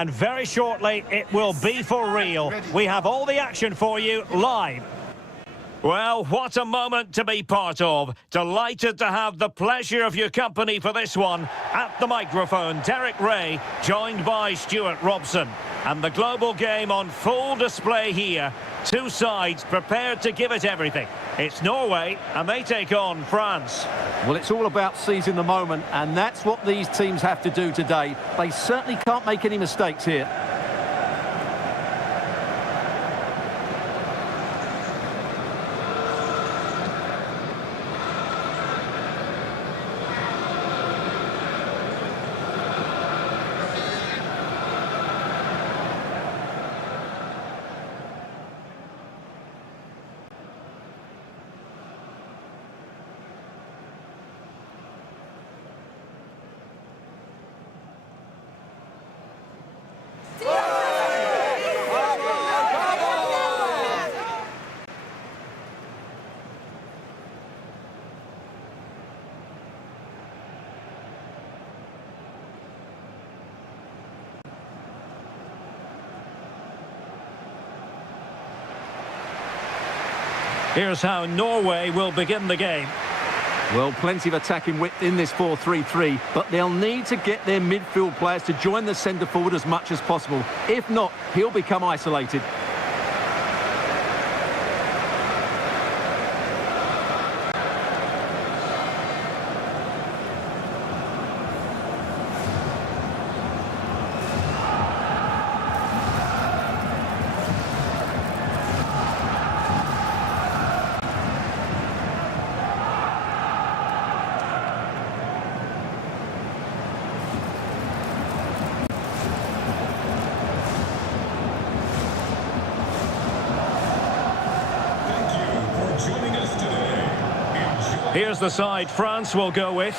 and very shortly it will be for real. We have all the action for you live. Well, what a moment to be part of. Delighted to have the pleasure of your company for this one. At the microphone, Derek Ray, joined by Stuart Robson. And the global game on full display here. Two sides prepared to give it everything. It's Norway, and they take on France. Well, it's all about seizing the moment, and that's what these teams have to do today. They certainly can't make any mistakes here. Here's how Norway will begin the game. Well, plenty of attacking width in this 4-3-3, but they'll need to get their midfield players to join the centre forward as much as possible. If not, he'll become isolated. Here's the side France will go with.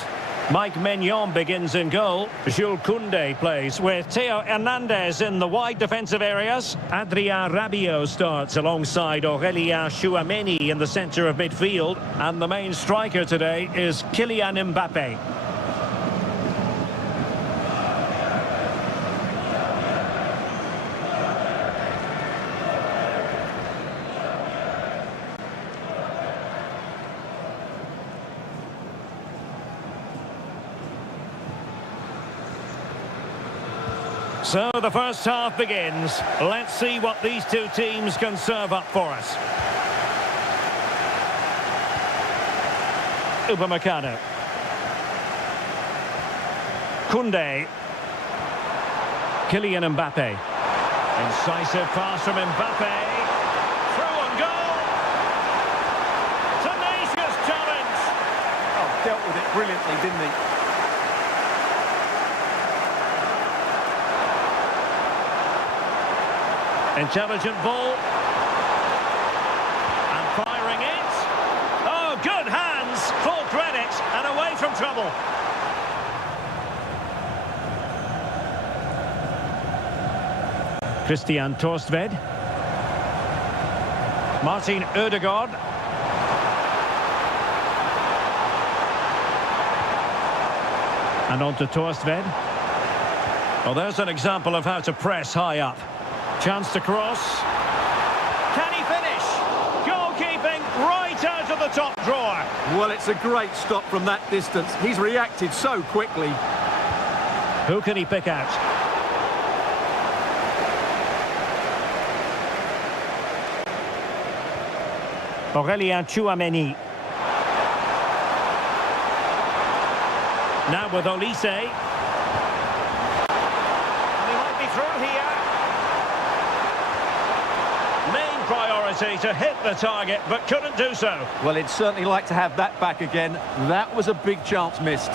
Mike Maignan begins in goal. Jules Koundé plays with Theo Hernandez in the wide defensive areas. Adrien Rabiot starts alongside Aurélien Tchouameni in the centre of midfield. And the main striker today is Kylian Mbappé. So the first half begins. Let's see what these two teams can serve up for us. Upamecano. Koundé. Kylian Mbappé. Incisive pass from Mbappé. Through on goal. Tenacious challenge. Oh, dealt with it brilliantly, didn't he? Intelligent ball. And firing it. Oh, good hands. Full credit. And away from trouble. Christian Torstvedt. Martin Ødegaard. And on to Torstvedt. Well, there's an example of how to press high up. Chance to cross. Can he finish? Goalkeeping right out of the top drawer. Well, it's a great stop from that distance. He's reacted so quickly. Who can he pick out? Aurélien Tchouameni. Now with Olise. And he might be through here. Main priority to hit the target, but couldn't do so. Well, he'd certainly like to have that back again. That was a big chance missed.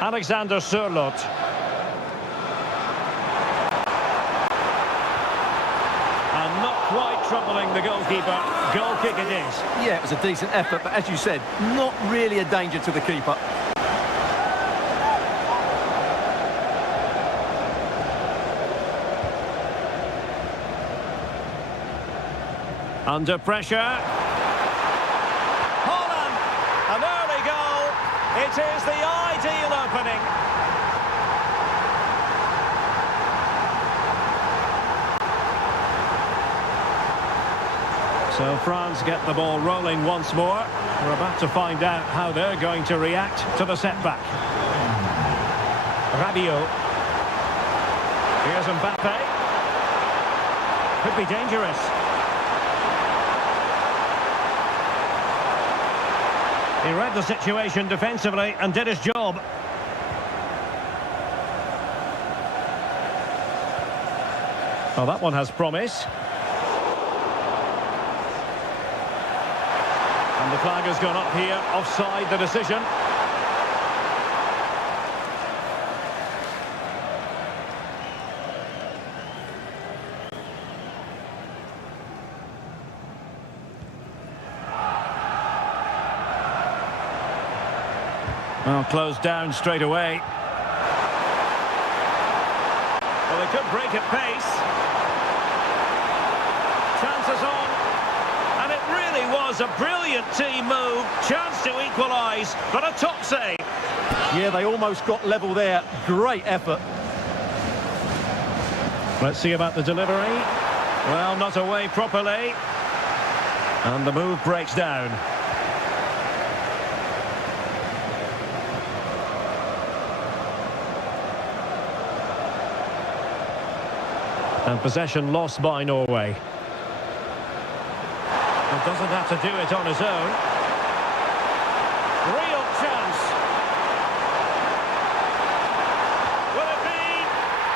Alexander Sørloth. And not quite troubling the goalkeeper. Goal kick it is. Yeah, it was a decent effort, but as you said, not really a danger to the keeper. Under pressure. Holland! An early goal. It is the ideal opening. So France get the ball rolling once more. We're about to find out how they're going to react to the setback. Rabiot. Here's Mbappe. Could be dangerous. He read the situation defensively and did his job. Oh, that one has promise. And the flag has gone up here, offside the decision. Well, closed down straight away. Well, they could break at pace. Chances on. And it really was a brilliant team move. Chance to equalise, but a top save. Yeah, they almost got level there. Great effort. Let's see about the delivery. Well, not away properly. And the move breaks down. And possession lost by Norway. He doesn't have to do it on his own. Real chance. Will it be?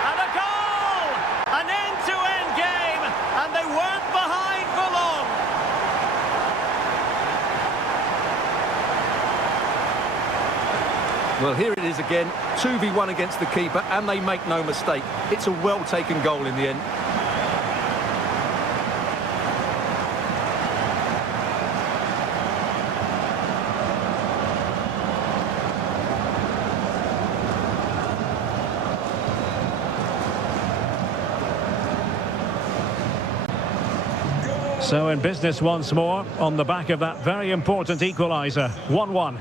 And a goal! An end-to-end game, and they weren't behind for long. Well, here it is again. 2v1 against the keeper, and they make no mistake. It's a well-taken goal in the end. So in business once more, on the back of that very important equaliser. 1-1.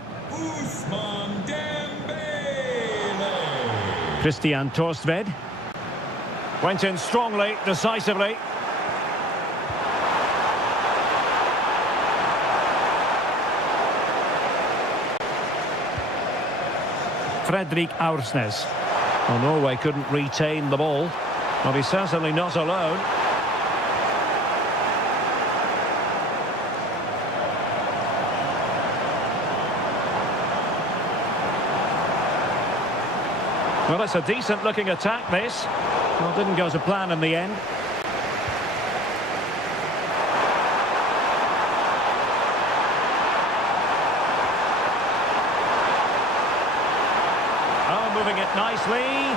Christian Torstved went in strongly, decisively. Fredrik Aursnes. Well, Norway couldn't retain the ball. Well, he's certainly not alone. Well, it's a decent-looking attack, this. Well, didn't go to plan in the end. Oh, moving it nicely.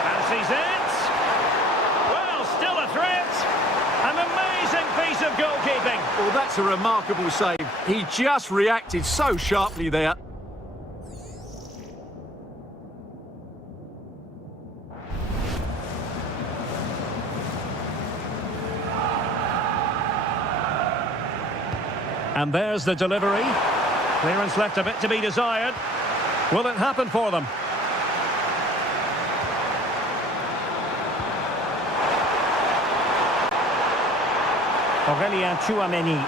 Fancies it. Well, still a threat. An amazing piece of goalkeeping. Well, that's a remarkable save. He just reacted so sharply there. And there's the delivery. Clearance left a bit to be desired. Will it happen for them? Aurélien Tchouameni.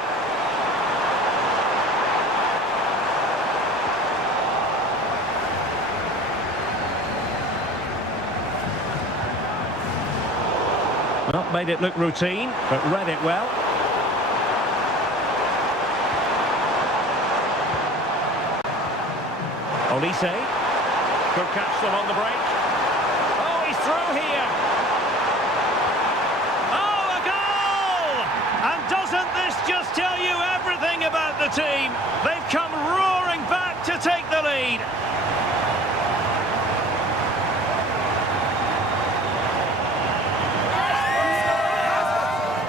Well, made it look routine, but read it well. Olise. Could catch them on the break. Oh, he's through here. Oh, a goal! And doesn't this just tell you everything about the team? They've come roaring back to take the lead.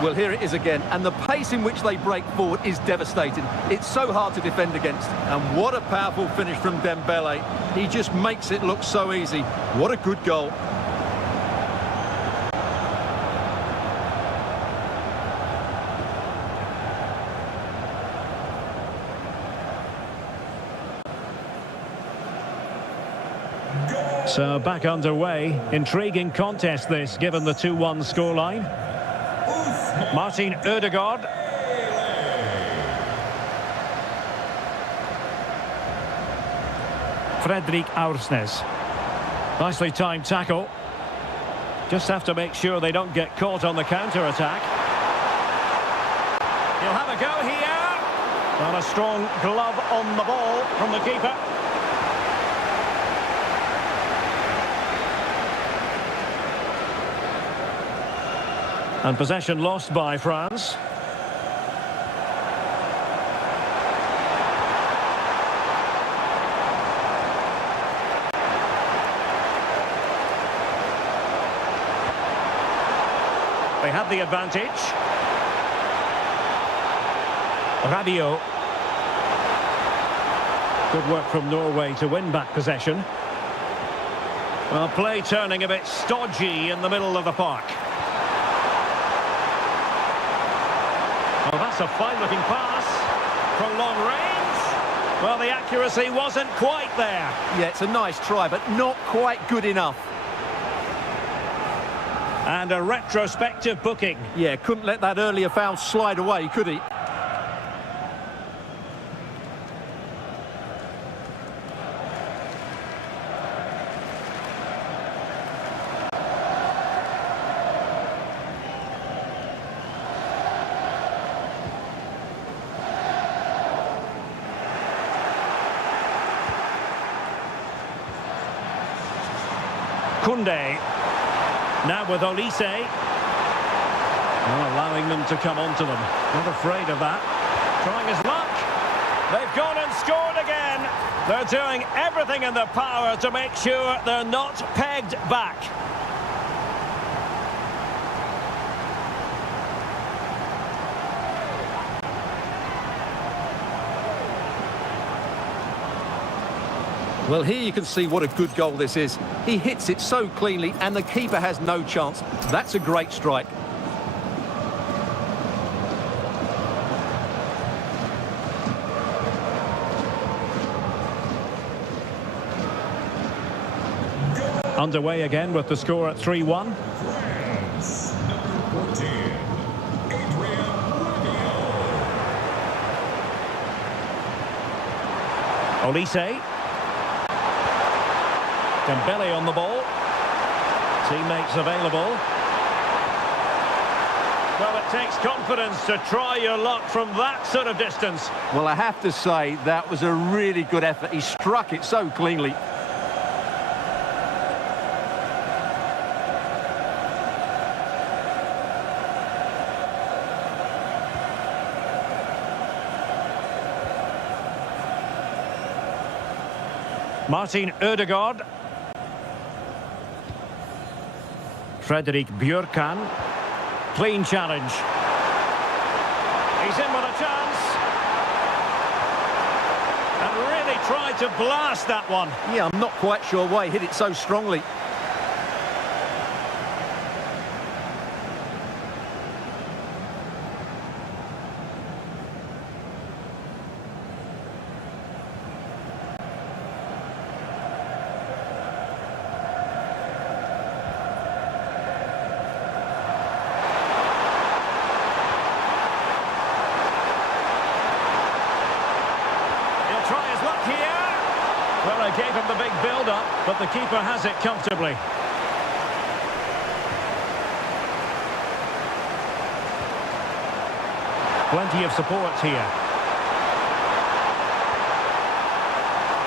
Well, here it is again, and the pace in which they break forward is devastating. It's so hard to defend against. And what a powerful finish from Dembele. He just makes it look so easy. What a good goal. So back underway. Intriguing contest this, given the 2-1 scoreline. Martin Ødegaard. Fredrik Aursnes. Nicely timed tackle. Just have to make sure they don't get caught on the counter-attack. He'll have a go here. And a strong glove on the ball from the keeper. And possession lost by France. They had the advantage. Rabiot. Good work from Norway to win back possession. Well, play turning a bit stodgy in the middle of the park. Well, that's a fine-looking pass from long range. Well, the accuracy wasn't quite there. Yeah, it's a nice try, but not quite good enough. And a retrospective booking. Yeah, couldn't let that earlier foul slide away, could he? Koundé, now with Olise, allowing them to come onto them. Not afraid of that. Trying his luck. They've gone and scored again. They're doing everything in their power to make sure they're not pegged back. Well, here you can see what a good goal this is. He hits it so cleanly and the keeper has no chance. That's a great strike. Underway again with the score at 3-1. Olise. Dembele on the ball. Teammates available. Well, it takes confidence to try your luck from that sort of distance. Well, I have to say, that was a really good effort. He struck it so cleanly. Martin Ødegaard. Fredrik Bjørkan. Clean challenge. He's in with a chance. And really tried to blast that one. Yeah, I'm not quite sure why he hit it so strongly. Well, they gave him the big build-up, but the keeper has it comfortably. Plenty of support here.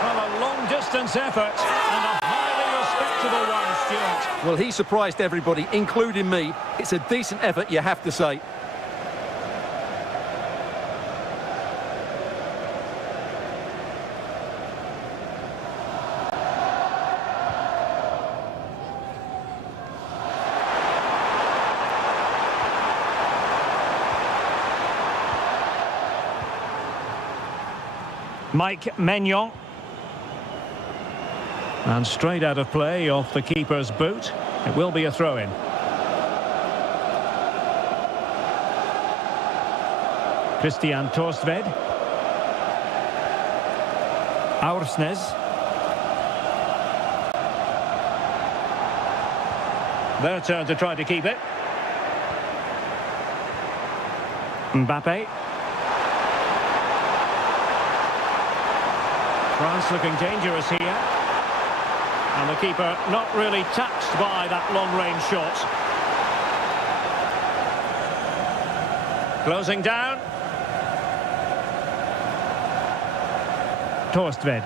Well, a long-distance effort and a highly respectable one, Stuart. Well, he surprised everybody, including me. It's a decent effort, you have to say. Mike Maignan. And straight out of play off the keeper's boot. It will be a throw-in. Christian Torsved. Aursnes. Their turn to try to keep it. Mbappe. France looking dangerous here. And the keeper not really taxed by that long-range shot. Closing down. Torsved.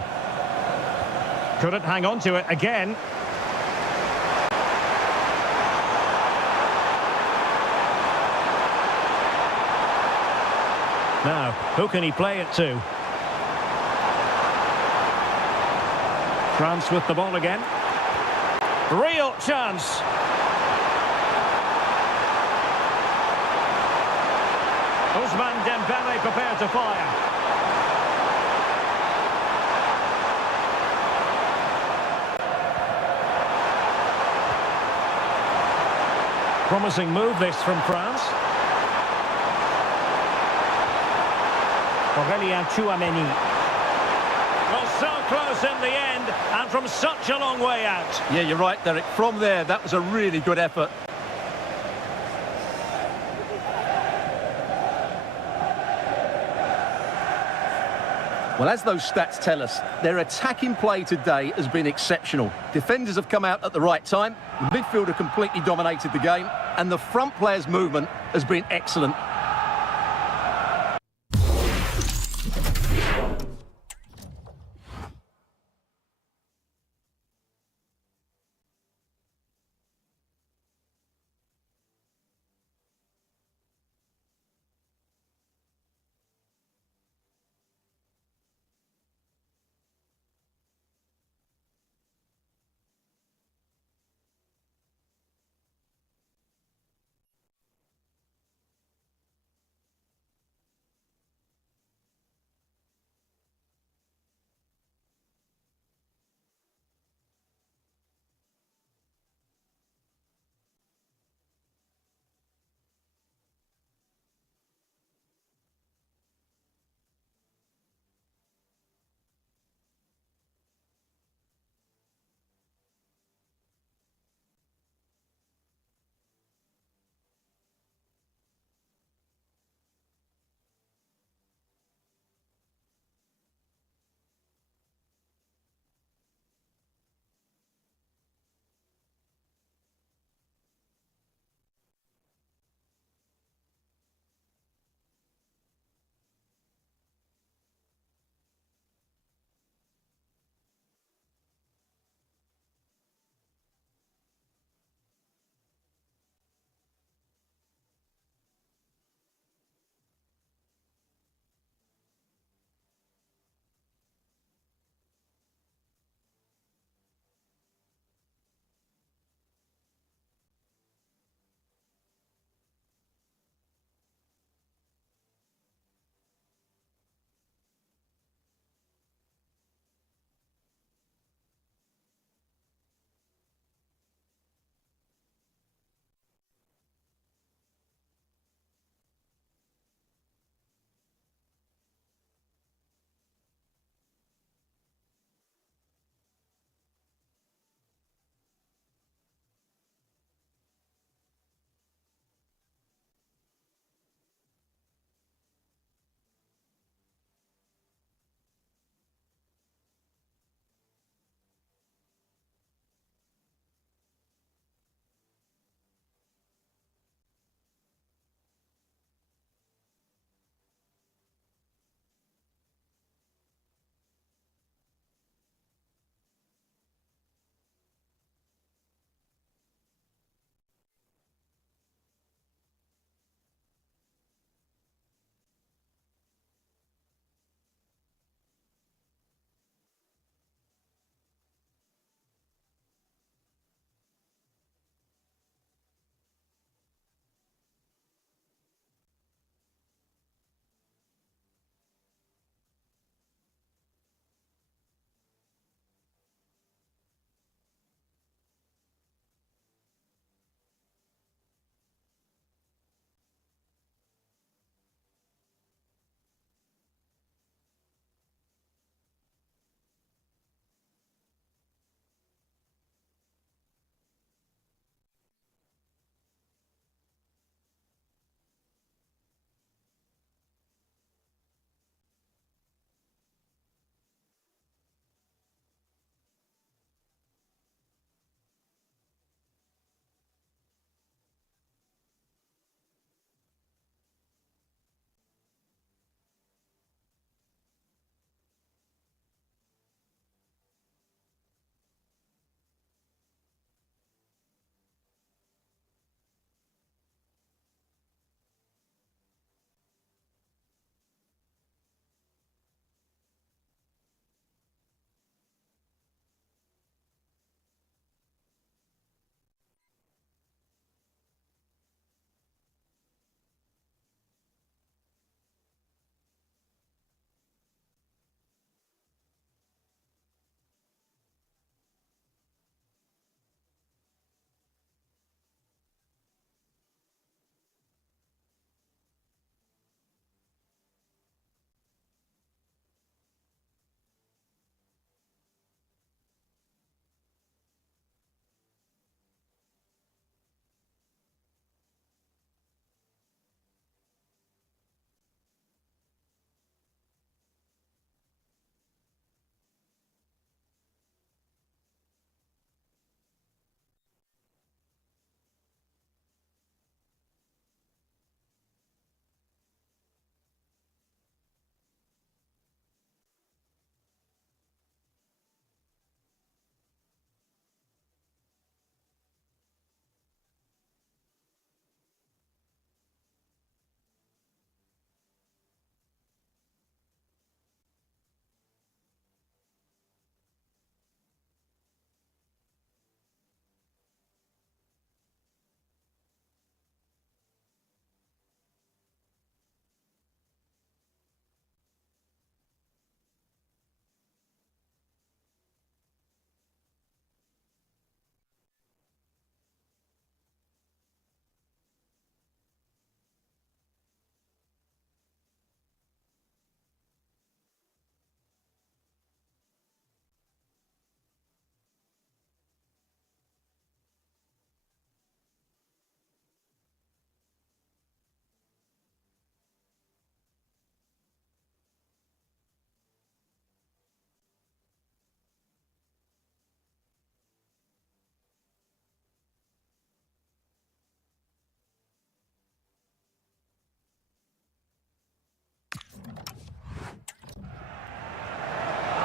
Couldn't hang on to it again. Now, who can he play it to? France with the ball again. Real chance. Ousmane Dembele prepared to fire. Promising move this from France. Aurélien Tchouameni. Well, so close in the end, and from such a long way out. Yeah, you're right, Derek. From there, that was a really good effort. Well, as those stats tell us, their attacking play today has been exceptional. Defenders have come out at the right time, the midfielder completely dominated the game, and the front players' movement has been excellent.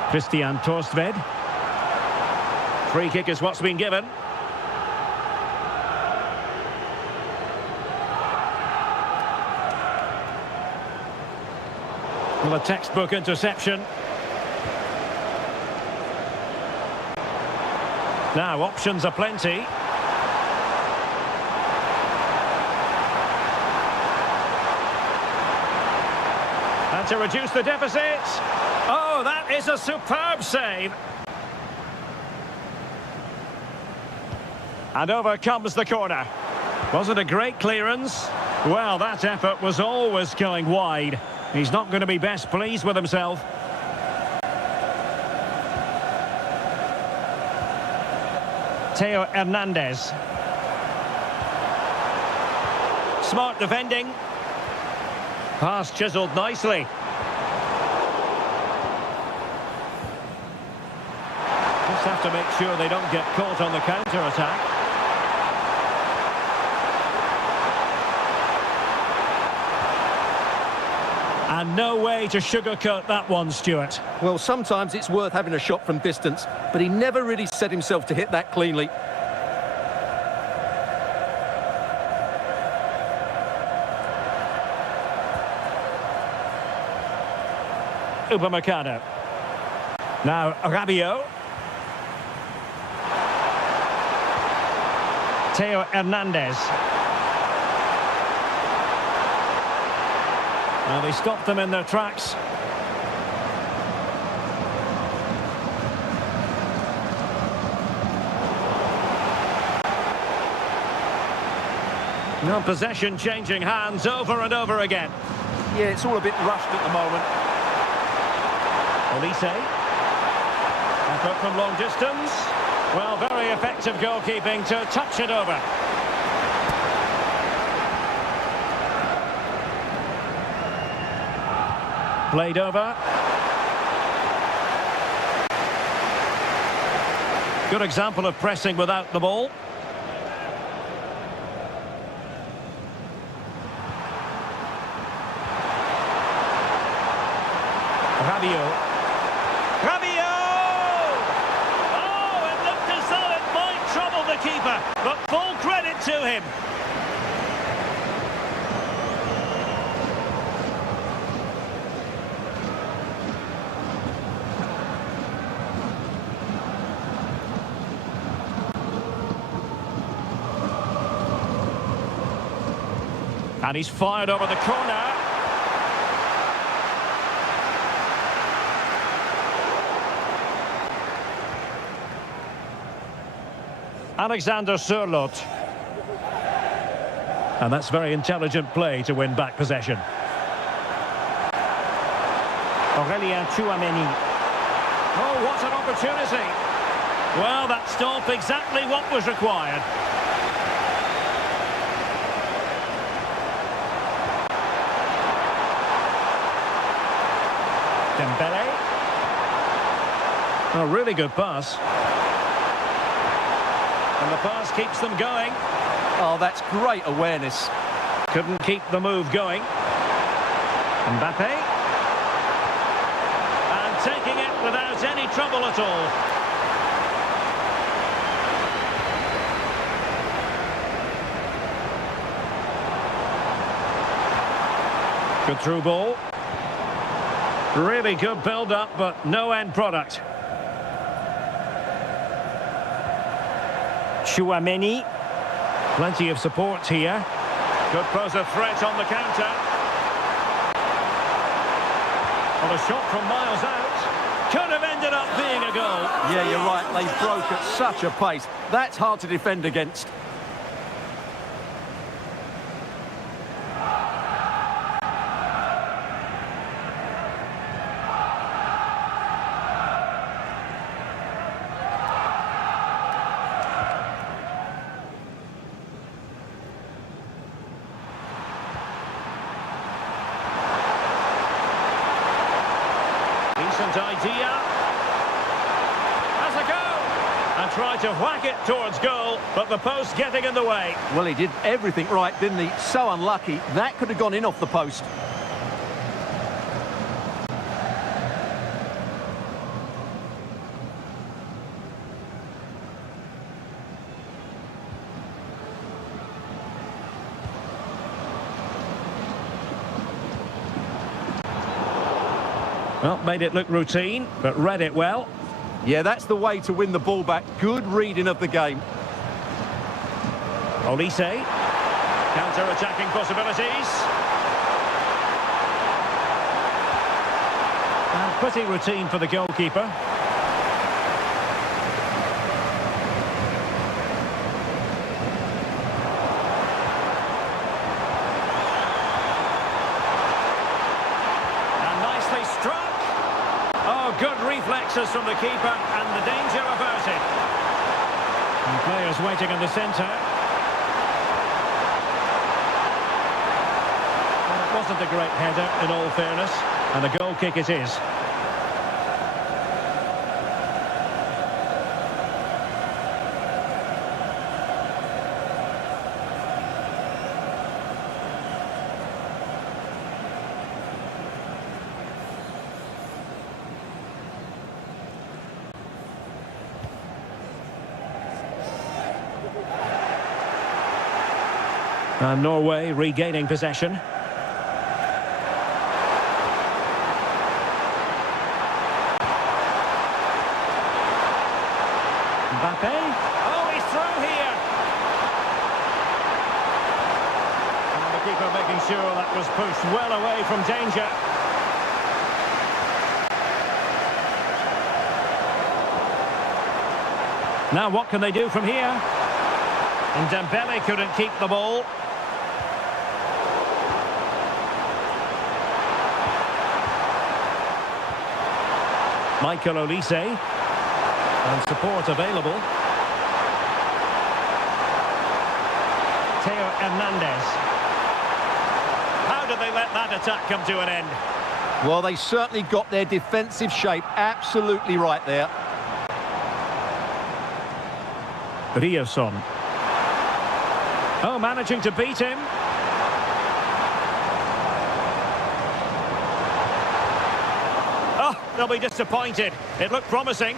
Christian Torstved. Free kick is what's been given. Well, a textbook interception. Now, options are plenty. And to reduce the deficit. Oh, that is a superb save. And over comes the corner. Was it a great clearance? Well, that effort was always going wide. He's not going to be best pleased with himself. Theo Hernandez. Smart defending. Pass chiselled nicely. Just have to make sure they don't get caught on the counter-attack. And no way to sugarcoat that one, Stuart. Well, sometimes it's worth having a shot from distance, but he never really set himself to hit that cleanly. Upamecano. Now Rabiot. Theo Hernandez. Well, they stopped them in their tracks. No, possession changing hands over and over again. Yeah, it's all a bit rushed at the moment. Olise. Effort from long distance. Well, very effective goalkeeping to touch it over. Played over. Good example of pressing without the ball. Rabiot. Rabiot! Oh, it looked as though it might trouble the keeper, but full credit to him. And he's fired over the corner. Alexander Sørloth. And that's very intelligent play to win back possession. Aurélien Tchouaméni. Oh, what an opportunity. Well, that stopped exactly what was required. Dembele. A really good pass. And the pass keeps them going. Oh, that's great awareness. Couldn't keep the move going. Mbappe. And taking it without any trouble at all. Good through ball. Really good build-up, but no end product. Tchouaméni. Plenty of support here. Could pose a threat on the counter. Well, a shot from miles out. Could have ended up being a goal. Yeah, you're right. They broke at such a pace. That's hard to defend against. Decent idea. Has a go. And tried to whack it towards goal, but the post getting in the way. Well, he did everything right, didn't he? So unlucky. That could have gone in off the post. Well, made it look routine, but read it well. Yeah, that's the way to win the ball back. Good reading of the game. Olise. Counter-attacking possibilities. And pretty routine for the goalkeeper. Good reflexes from the keeper and the danger averted. And players waiting in the centre. Well, it wasn't a great header in all fairness, and a goal kick it is. And Norway regaining possession. Mbappe. Oh, he's through here. And the keeper making sure that was pushed well away from danger. Now what can they do from here? And Dembele couldn't keep the ball. Michael Olise, and support available. Theo Hernandez. How did they let that attack come to an end? Well, they certainly got their defensive shape absolutely right there. Ryerson. Oh, managing to beat him. They'll be disappointed. It looked promising.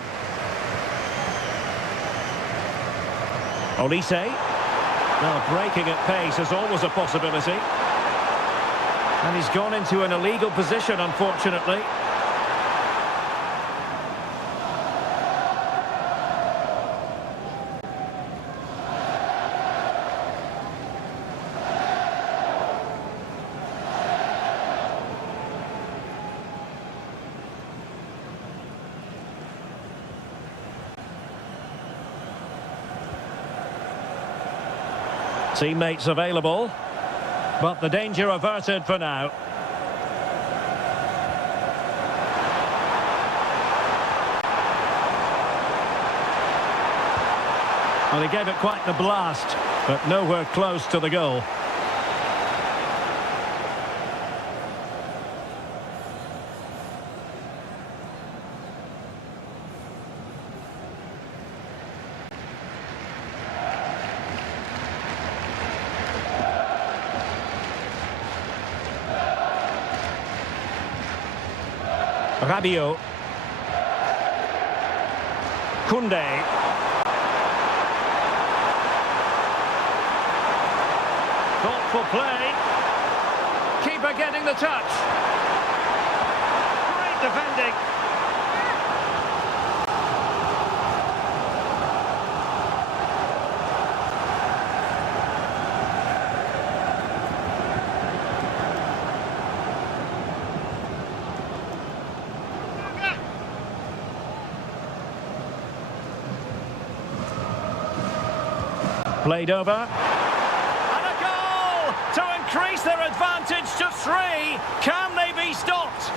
Olise. Now breaking at pace is always a possibility. And he's gone into an illegal position, unfortunately. Teammates available, but the danger averted for now. Well, he gave it quite the blast, but nowhere close to the goal. Rabiot. Koundé. Thoughtful play. Keeper getting the touch. Great defending. Played over. And a goal to increase their advantage to 3. Can they be stopped?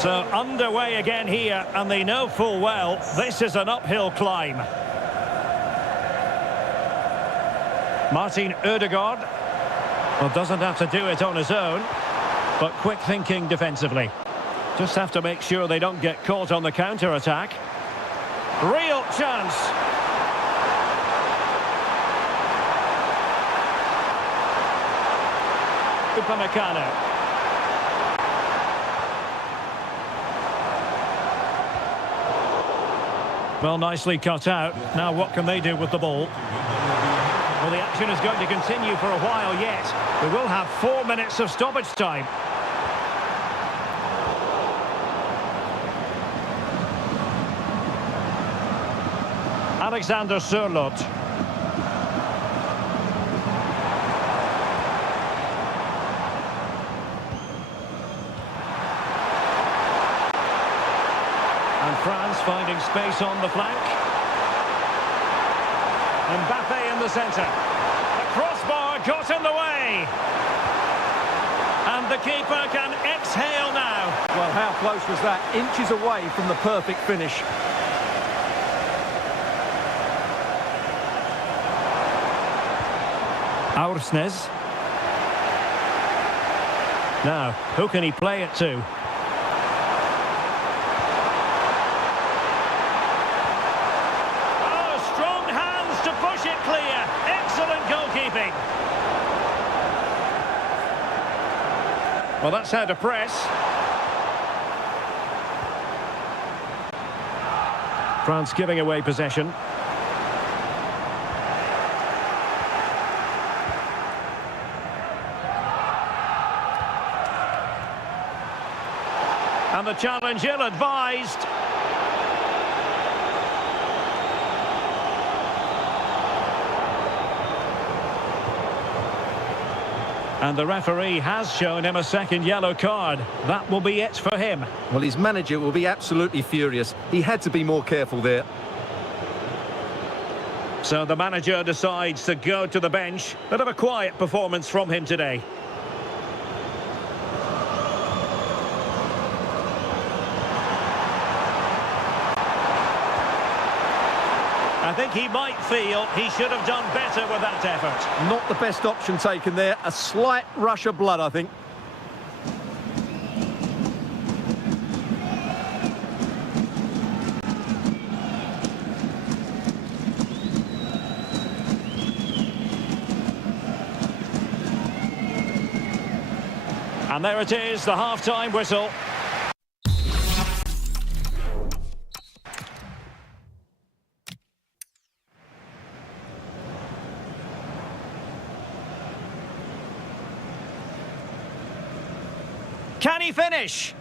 So underway again here, and they know full well this is an uphill climb. Martin Ødegaard, well, doesn't have to do it on his own, but quick thinking defensively. Just have to make sure they don't get caught on the counter-attack. Real chance. Upamecano. Well, nicely cut out. Now what can they do with the ball? Well, the action is going to continue for a while yet. We will have 4 minutes of stoppage time. Alexander Sørloth. And France finding space on the flank. Mbappe in the centre. The crossbar got in the way. And the keeper can exhale now. Well, how close was that? Inches away from the perfect finish. Aursnes. Now, who can he play it to? Oh, strong hands to push it clear. Excellent goalkeeping. Well, that's how to press. France giving away possession. And the challenge ill-advised. And the referee has shown him a second yellow card. That will be it for him. Well, his manager will be absolutely furious. He had to be more careful there. So the manager decides to go to the bench. Bit of a quiet performance from him today. I think he might feel he should have done better with that effort. Not the best option taken there. A slight rush of blood, I think. And there it is, the half-time whistle. Can he finish?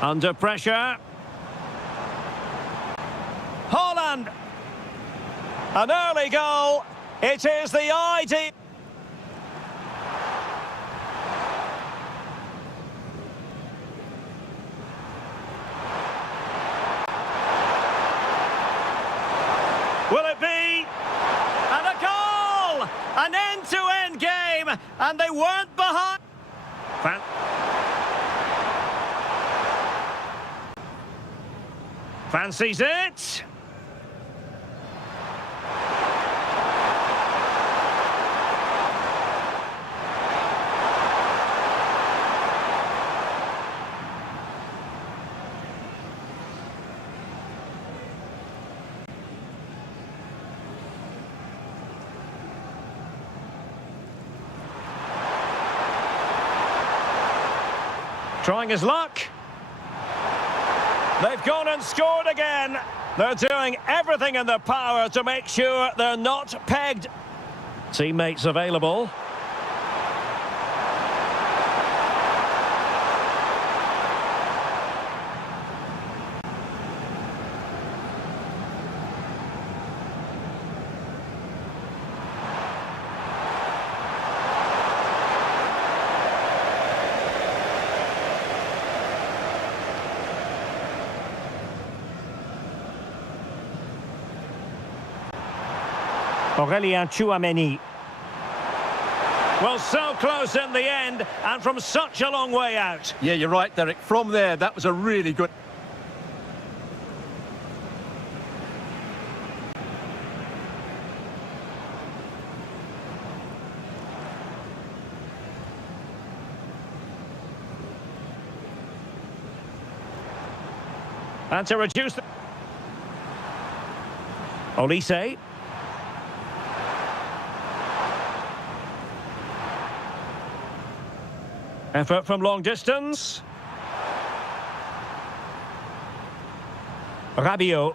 Under pressure. Haaland. An early goal. It is the ideal. Will it be? And a goal! An end-to-end game, and they weren't behind. Fancies it. Trying his luck. They've gone and scored again. They're doing everything in their power to make sure they're not pegged. Teammates available. Aurélien Tchouaméni. Well, so close in the end, and from such a long way out. Yeah, you're right, Derek. From there, that was a really good... And to reduce the... Olise. Effort from long distance. Rabiot.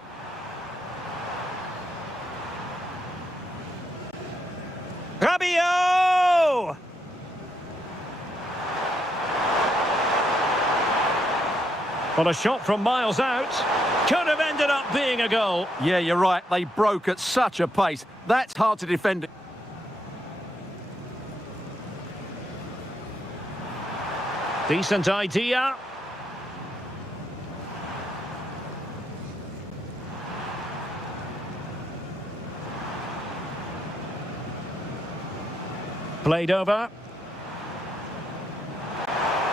Rabiot! Well, a shot from miles out. Could have ended up being a goal. Yeah, you're right. They broke at such a pace. That's hard to defend. Decent idea. Played over.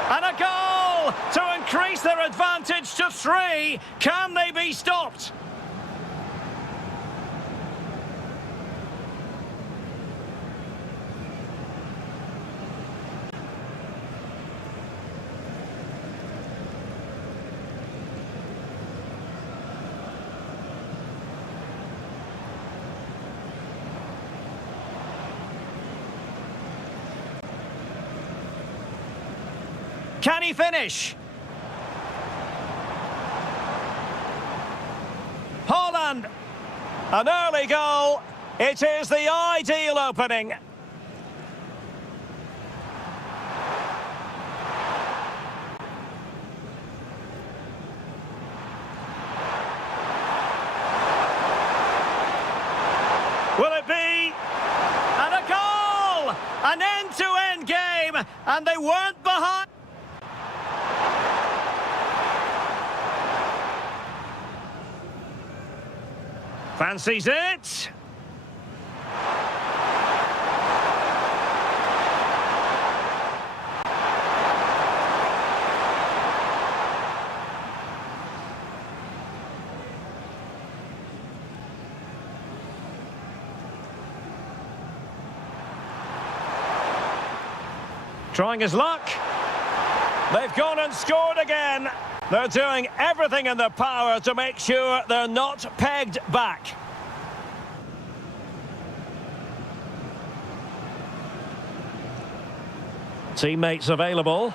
And a goal to increase their advantage to 3. Can they be stopped? Can he finish? Holland! An early goal. It is the ideal opening. Will it be? And a goal! An end-to-end game, and they weren't behind. Fancies it. Trying his luck. They've gone and scored again. They're doing everything in their power to make sure they're not pegged back. Teammates available.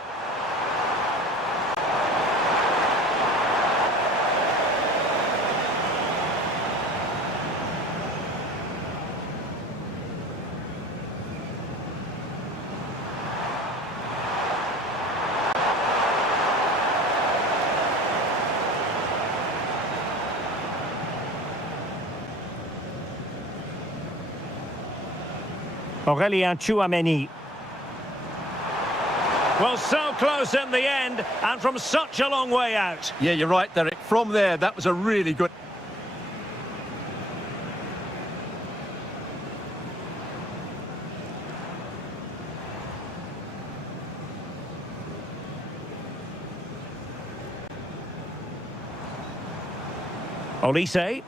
Aurélien Tchouameni. Well, so close in the end, and from such a long way out. Yeah, you're right, Derek. From there, that was a really good... Olise.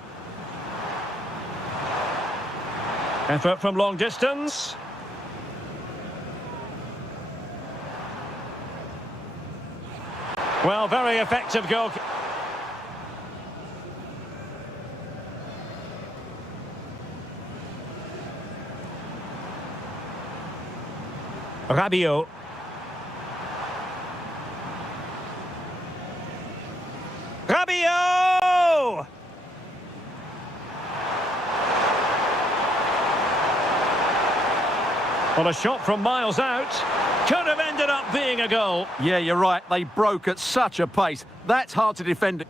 Effort from long distance. Well, very effective goal. Rabiot. Rabiot! Well, a shot from miles out. Could have ended up being a goal. Yeah, you're right. They broke at such a pace. That's hard to defend.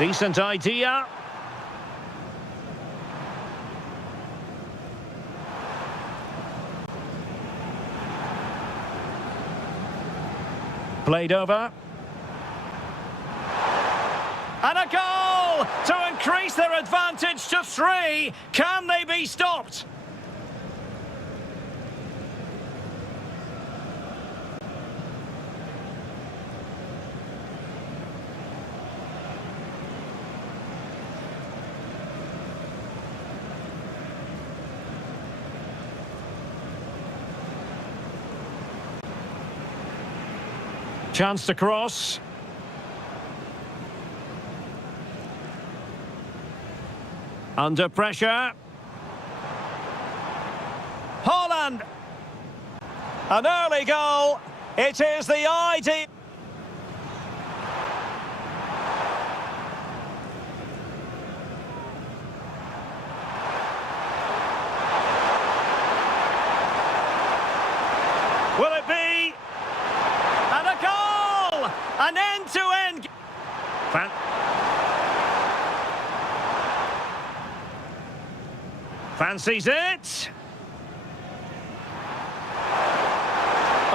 Decent idea. Played over. And a goal to increase their advantage to 3. Can they be stopped? Chance to cross. Under pressure. Haaland! An early goal. It is the ideal. Will it be? And a goal! An end-to-end. Fancies it.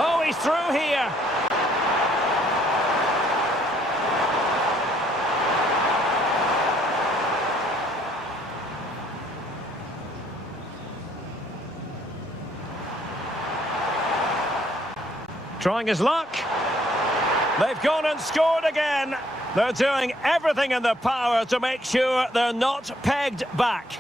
Oh, he's through here. Trying his luck. They've gone and scored again. They're doing everything in their power to make sure they're not pegged back.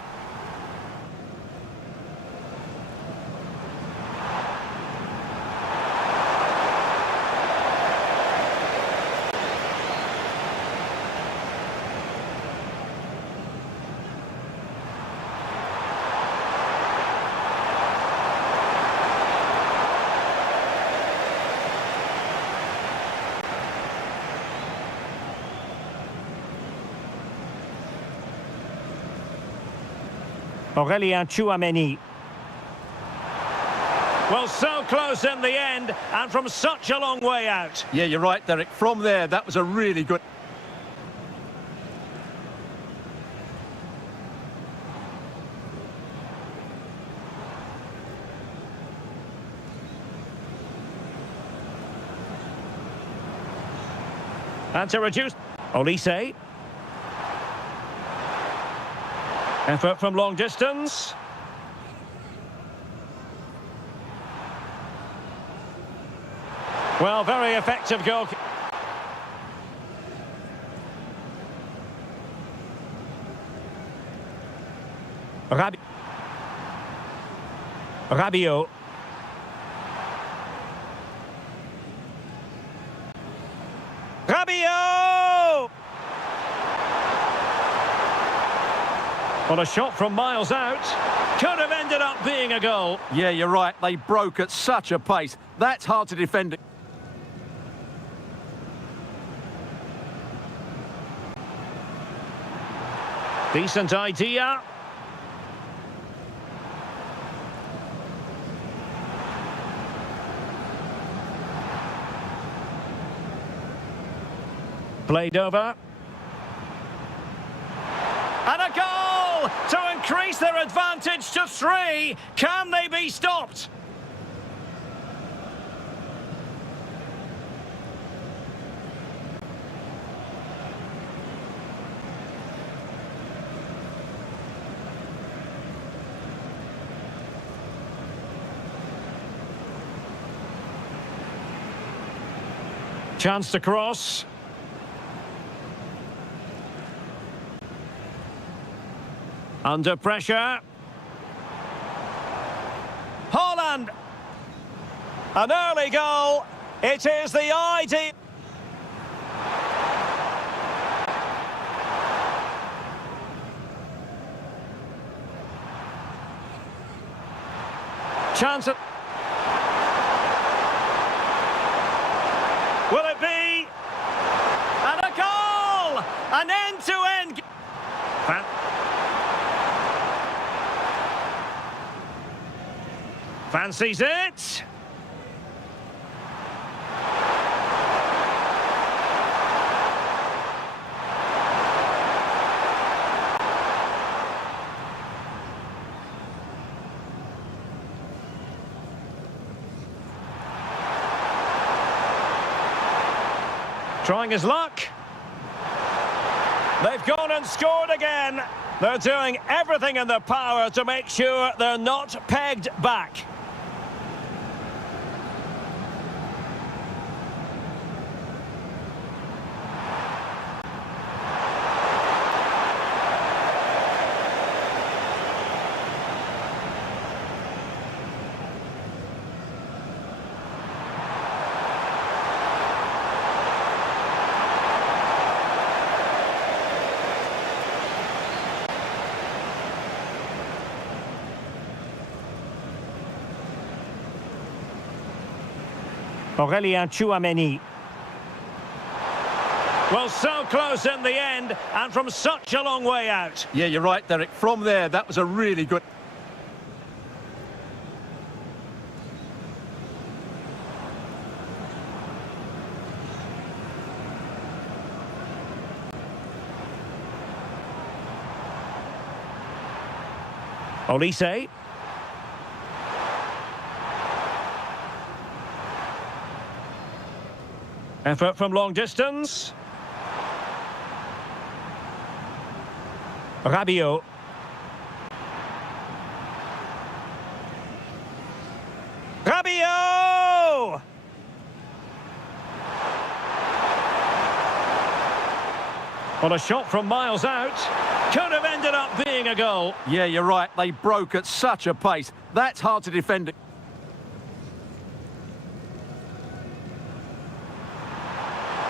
Aurélien Tchouameni. Well, so close in the end, and from such a long way out. Yeah, you're right, Derek. From there, that was a really good... And to reduce... Olise. Effort from long distance. Well, very effective goal. Rabiot. Rabiot! Well, a shot from miles out. Could have ended up being a goal. Yeah, you're right. They broke at such a pace. That's hard to defend. Decent idea. Played over. And a goal to increase their advantage to 3. Can they be stopped? Chance to cross. Under pressure. Haaland. An early goal. It is the ideal. Chance. Will it be? And a goal! An end-to-end. Fancies it. Trying his luck. They've gone and scored again. They're doing everything in their power to make sure they're not pegged back. Aurélien Tchouameni. Well, so close in the end, and from such a long way out. Yeah, you're right, Derek. From there, that was a really good... Olise. Effort from long distance. Rabiot. Rabiot! Well, a shot from miles out. Could have ended up being a goal. Yeah, you're right. They broke at such a pace. That's hard to defend.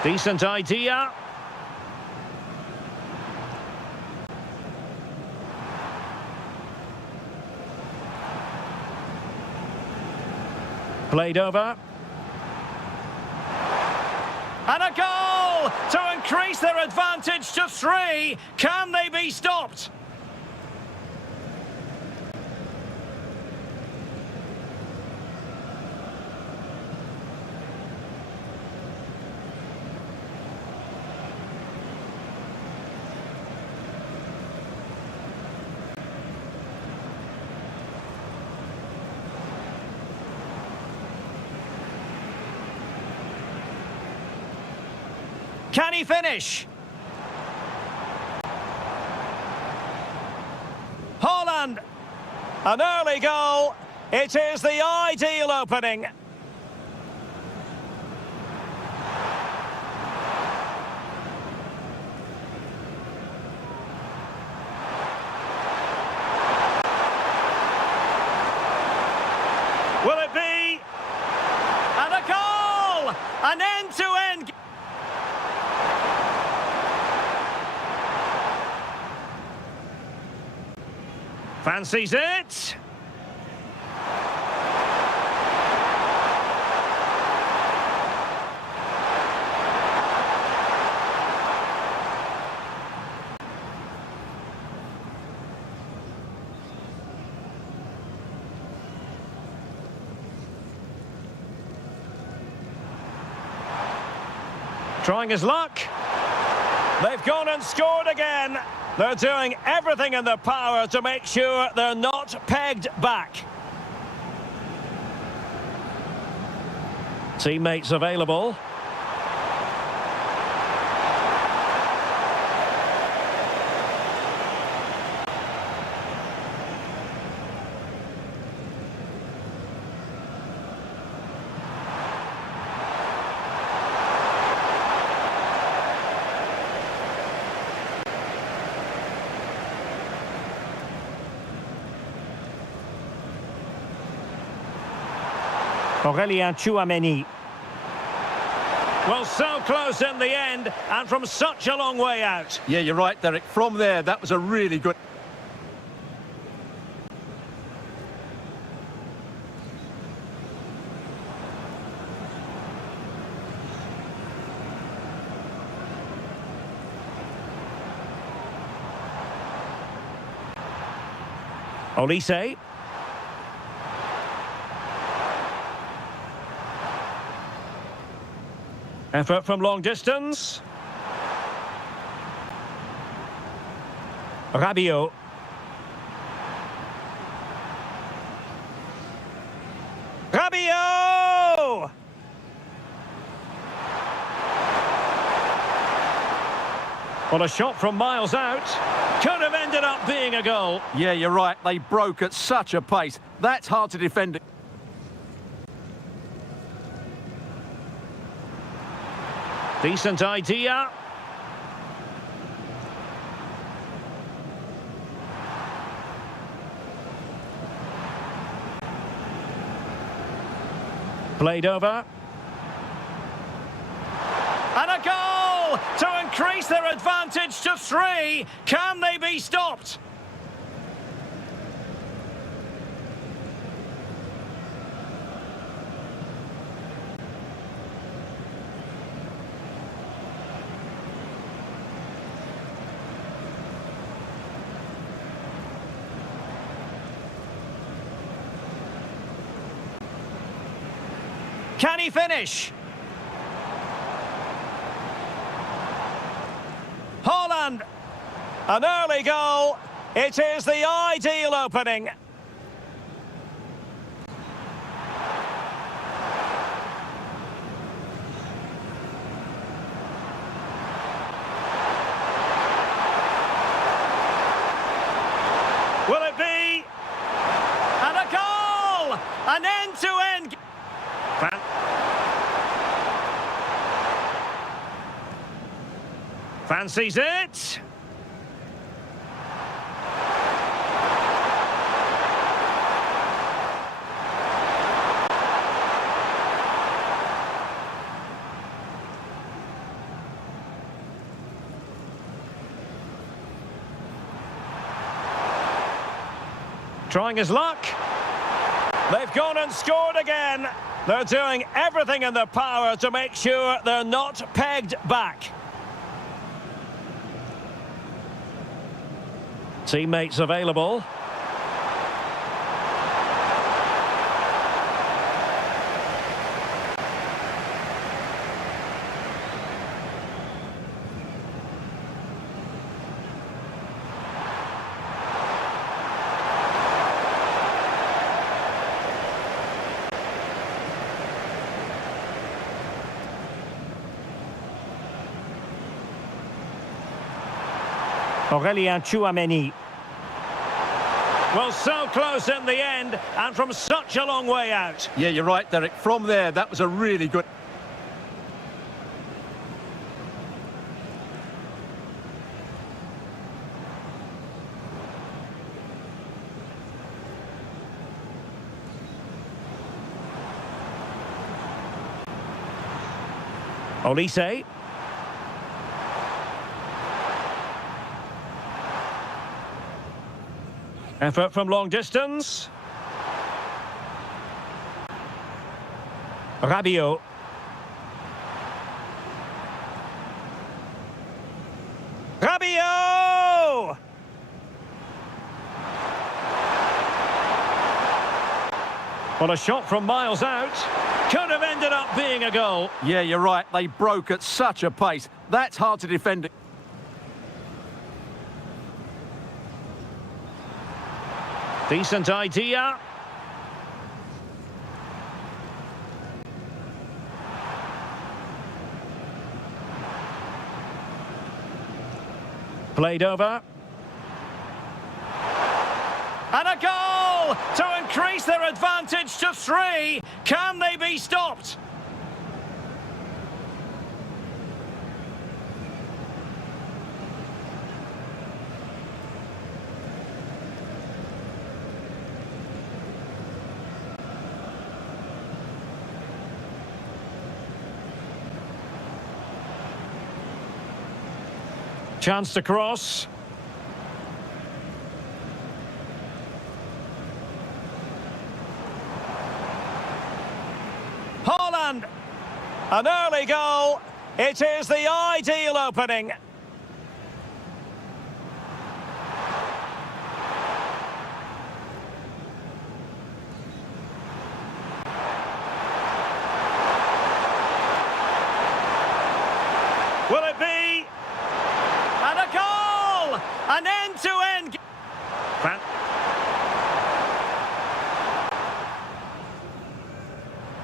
Decent idea. Played over. And a goal to increase their advantage to 3. Can they be stopped? Can he finish? Haaland. An early goal. It is the ideal opening. Will it be? And a goal! An end-to-end... Fancies it. Trying his luck. They've gone and scored again. They're doing everything in their power to make sure they're not pegged back. Teammates available. Aurélien Tchouameni. Well, so close in the end, and from such a long way out. Yeah, you're right, Derek. From there, that was a really good... Olise. Effort from long distance. Rabiot. Rabiot! Well, a shot from miles out. Could have ended up being a goal. Yeah, you're right. They broke at such a pace. That's hard to defend. Decent idea. Played over. And a goal to increase their advantage to 3. Can they be stopped? Can he finish? Holland. An early goal. It is the ideal opening. Will it be? And a goal! An end-to-end... Fancies it. Trying his luck. They've gone and scored again. They're doing everything in their power to make sure they're not pegged back. Teammates available. Aurélien Tchouaméni. Well, so close in the end, and from such a long way out. Yeah, you're right, Derek. From there, that was a really good... Olise. Effort from long distance. Rabiot. Rabiot! Well, a shot from miles out. Could have ended up being a goal. Yeah, you're right. They broke at such a pace. That's hard to defend it. Decent idea. Played over. And a goal to increase their advantage to 3. Can they be stopped? Chance to cross. Holland. An early goal. It is the ideal opening. Will it be? And a goal! An end-to-end...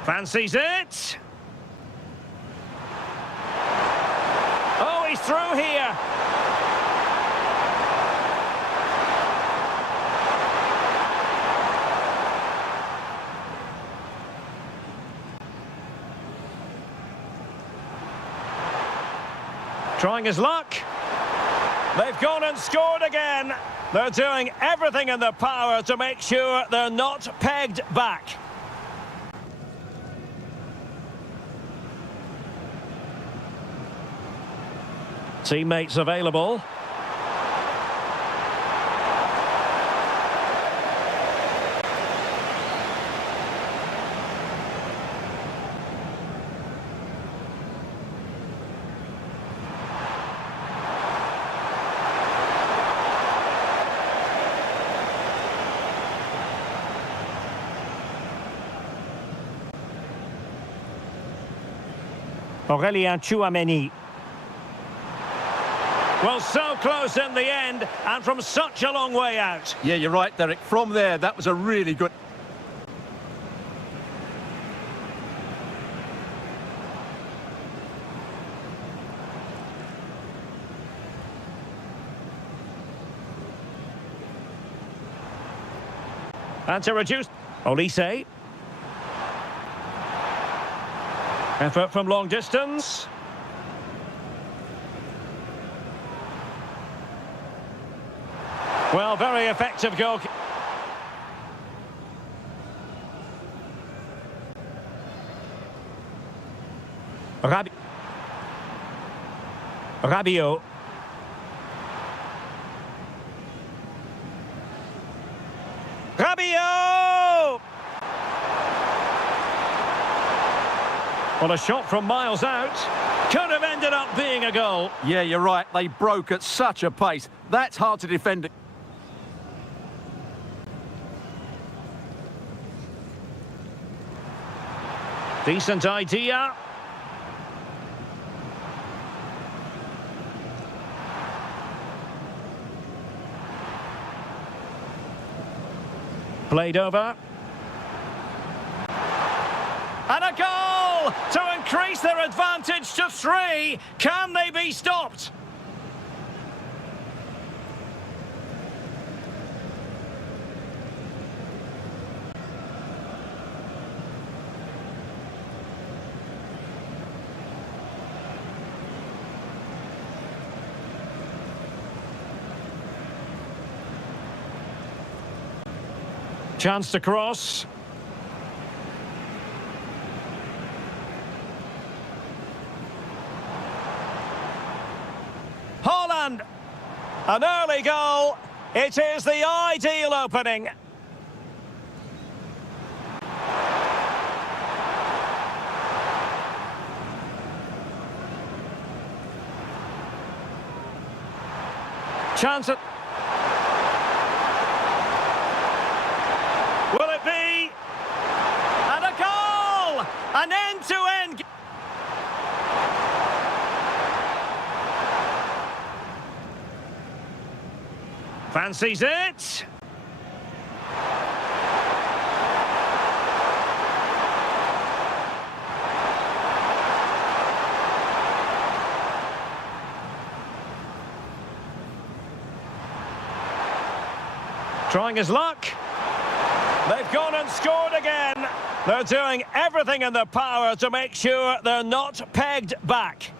Fancies it. Oh, he's through here. Trying his luck. They've gone and scored again. They're doing everything in their power to make sure they're not pegged back. Teammates available. Aurélien Tchouameni. Well, so close in the end, and from such a long way out. Yeah, you're right, Derek. From there, that was a really good... And to reduce... Olise. Effort from long distance. Well, very effective goal. Rabiot. Rabiot! Well, a shot from miles out. Could have ended up being a goal. Yeah, you're right. They broke at such a pace. That's hard to defend. Decent idea. Played over. And a goal to increase their advantage to 3. Can they be stopped? Chance to cross. Holland! An early goal. It is the ideal opening. Chance at... Will it be? And a goal! An end-to-end... Fancies it. Trying his luck. They've gone and scored again. They're doing everything in their power to make sure they're not pegged back.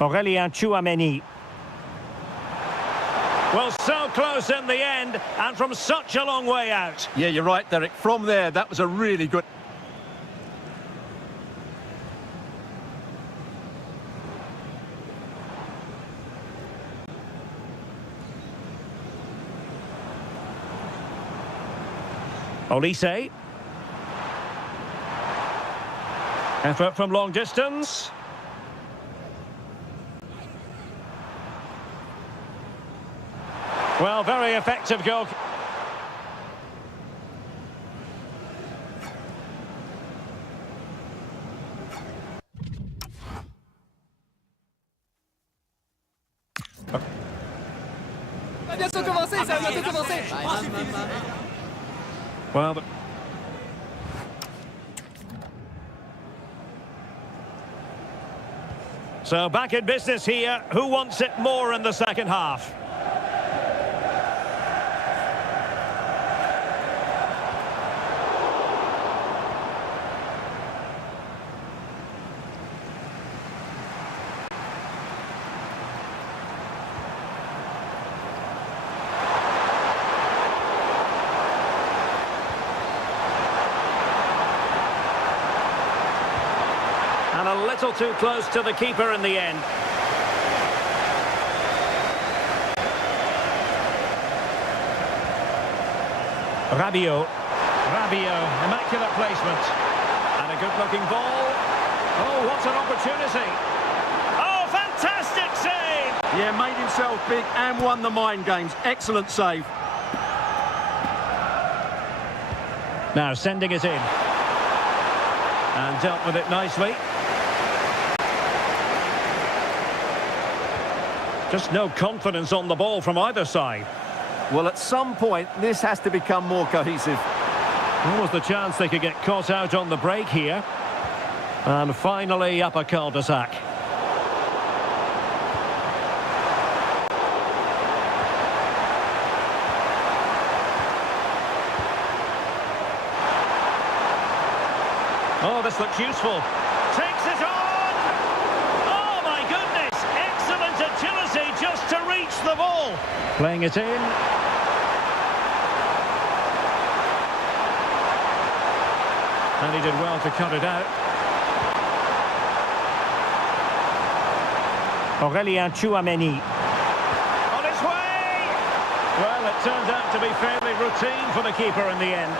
Aurélien Tchouameni. Well, so close in the end, and from such a long way out. Yeah, you're right, Derek. From there, that was a really good... Olise. Effort from long distance. Well, very effective goal. Ça va bientôt commencer, ça va bientôt commencer. Well, so back in business here. Who wants it more in the second half? little too close to the keeper in the end. Rabiot, immaculate placement. And a good-looking ball. Oh, what an opportunity. Oh, fantastic save! Yeah, made himself big and won the mind games. Excellent save. Now sending it in. And dealt with it nicely. Just no confidence on the ball from either side. Well, at some point, this has to become more cohesive. What was the chance they could get caught out on the break here? And finally up a cul-de-sac. Oh, this looks useful. Takes it on! Oh, my goodness! Excellent agility just to reach the ball. Playing it in. And he did well to cut it out. Aurélien Tchouameni. On its way! Well, it turned out to be fairly routine for the keeper in the end.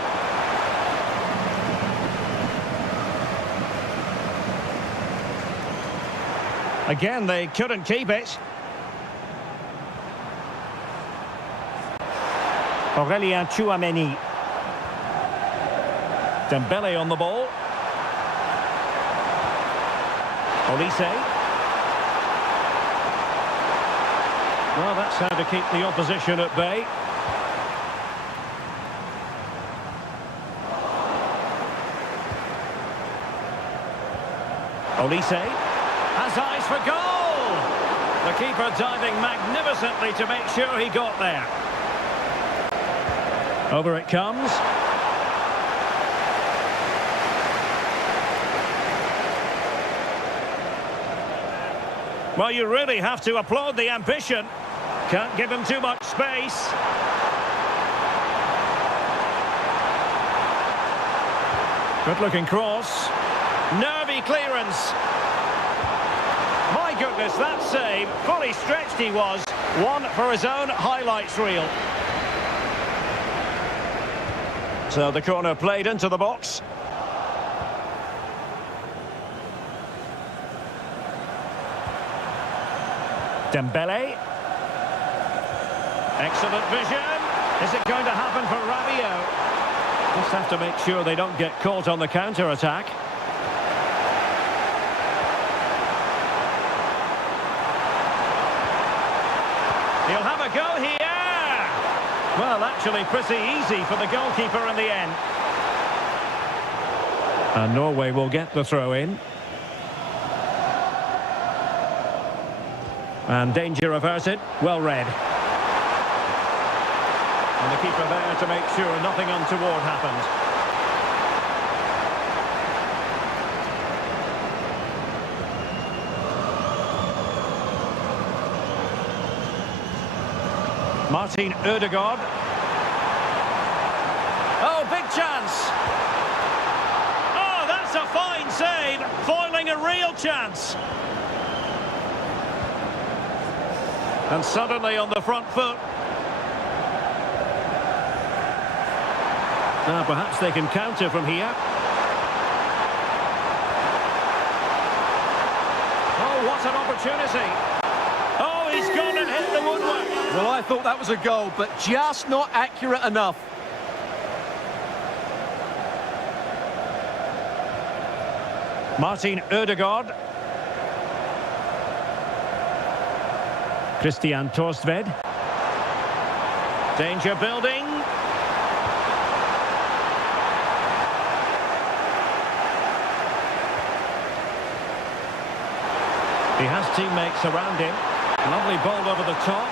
Again, they couldn't keep it. Aurélien Tchouameni. Dembele on the ball. Olise. Well, that's how to keep the opposition at bay. Olise has eyes for goal. The keeper diving magnificently to make sure he got there. Over it comes. Well, you really have to applaud the ambition. Can't give him too much space. Good-looking cross. Nervy clearance. My goodness, that save. Fully stretched he was. One for his own highlights reel. So the corner played into the box. Dembele. Excellent vision. Is it going to happen for Rabiot? Just have to make sure they don't get caught on the counter-attack. He'll have a go here. Well, actually pretty easy for the goalkeeper in the end. And Norway will get the throw in. And danger averted, well read. And the keeper there to make sure nothing untoward happened. Martin Ødegaard. Oh, big chance. Oh, that's a fine save, foiling a real chance. And suddenly on the front foot. Now perhaps they can counter from here. Oh, what an opportunity. Oh, he's gone and hit the woodwork. Well, I thought that was a goal, but just not accurate enough. Martin Ødegaard. Christian Torstved. Danger building. He has teammates around him. Lovely ball over the top.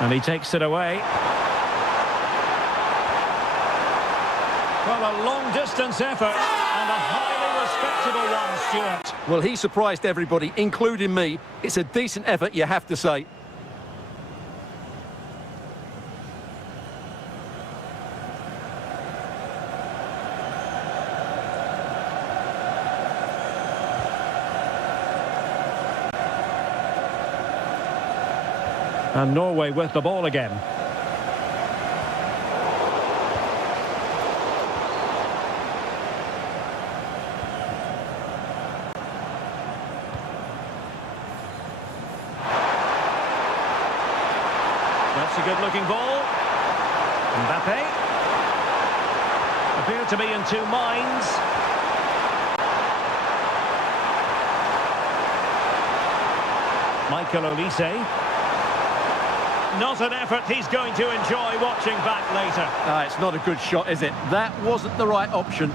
And he takes it away. Well, a long-distance effort and a highly respectable one, Stuart. Well, he surprised everybody, including me. It's a decent effort, you have to say. And Norway with the ball again. That's a good-looking ball. Mbappe. Appear to be in two minds. Michael Olise. Not an effort he's going to enjoy watching back later. It's not a good shot, is it? That wasn't the right option.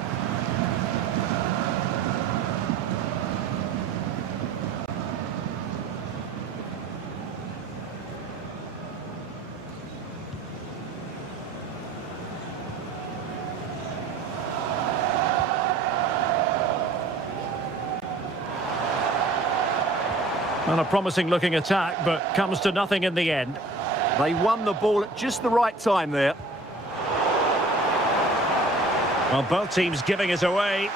And a promising looking attack, but comes to nothing in the end. They won the ball at just the right time there. Well, both teams giving it away.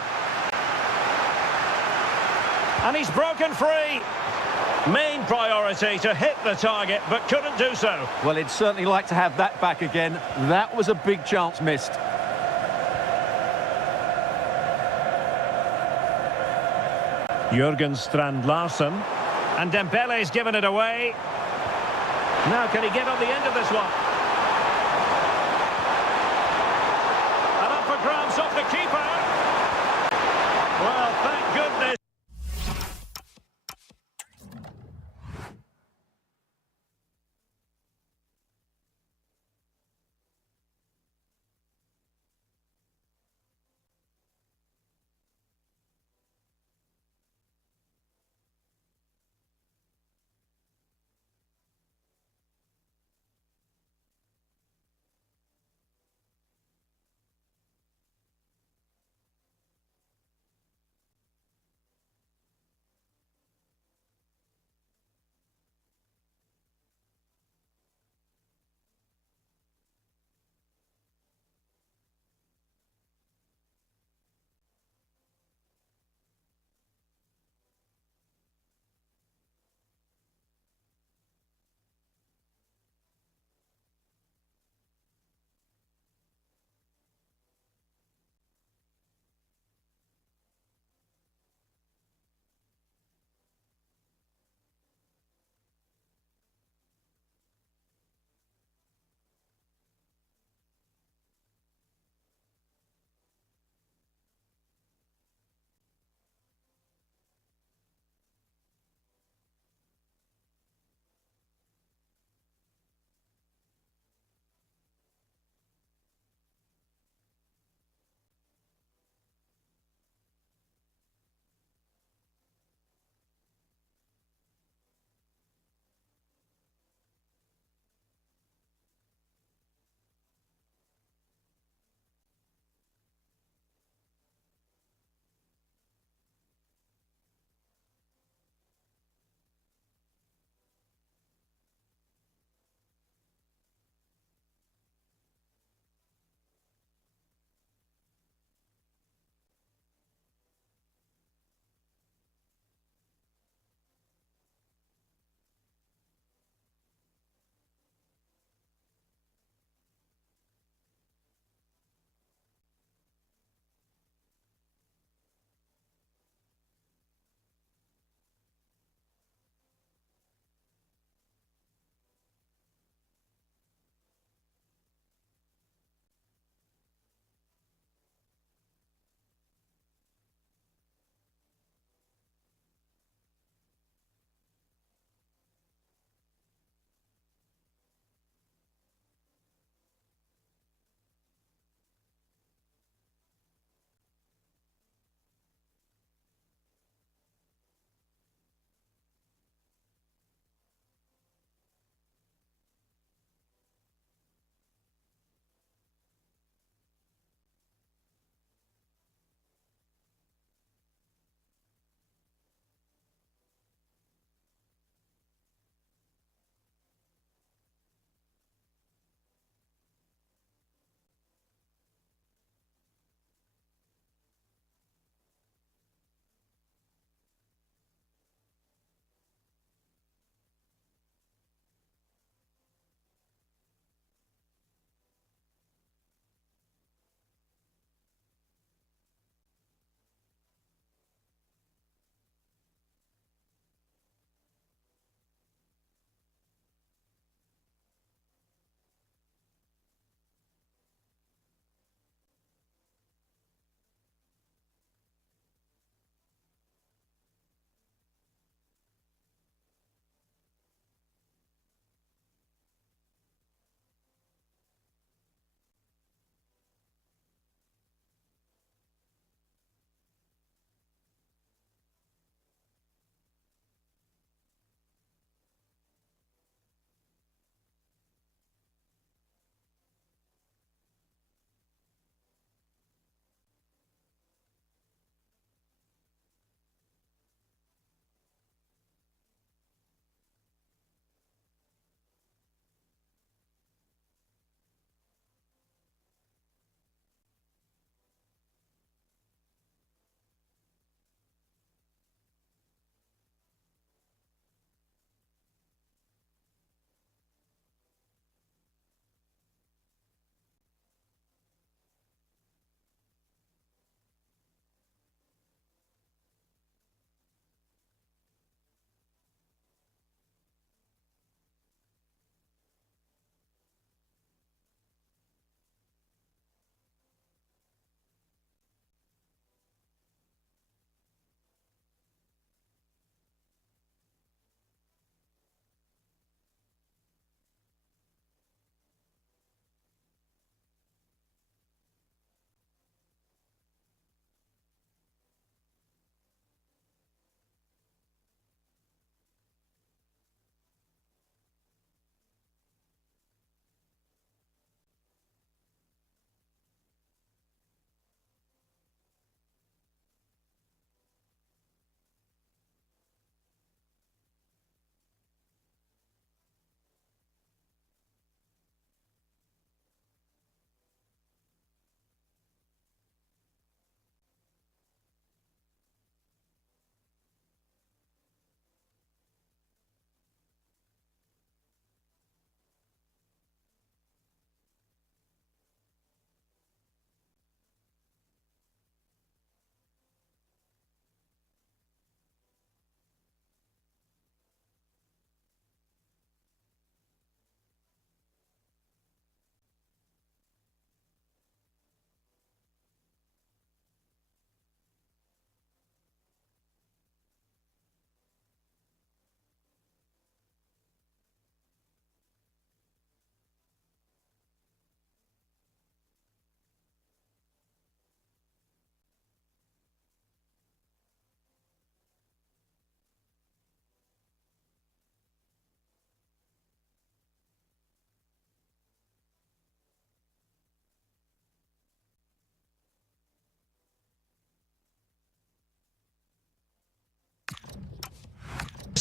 And he's broken free. Main priority to hit the target, but couldn't do so. Well, he'd certainly like to have that back again. That was a big chance missed. Jürgen Strand Larsen. And Dembele's given it away. Now can he get on the end of this one? And up for grabs off the keeper. Well, thank goodness.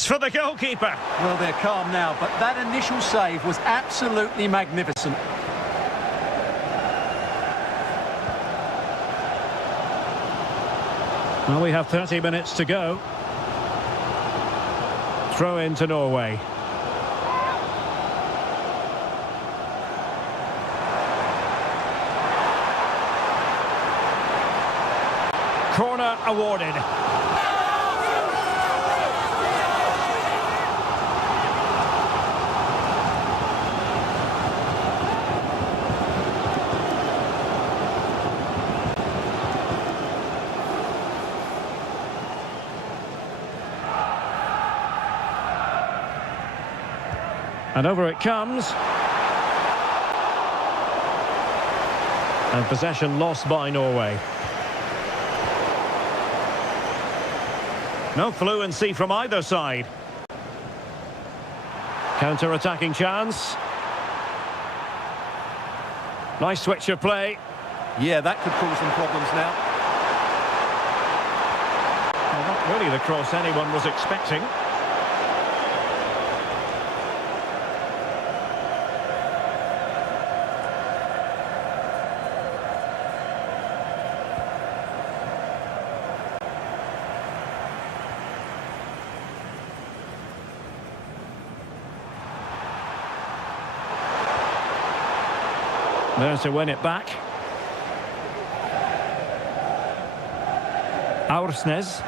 for the goalkeeper. Well, they're calm now, but that initial save was absolutely magnificent. Well, we have 30 minutes to go. Throw in to Norway. Corner awarded. And over it comes. And possession lost by Norway. No fluency from either side. Counter-attacking chance. Nice switch of play. Yeah, that could cause them problems now. Well, not really the cross anyone was expecting. There to win it back. Aursnes.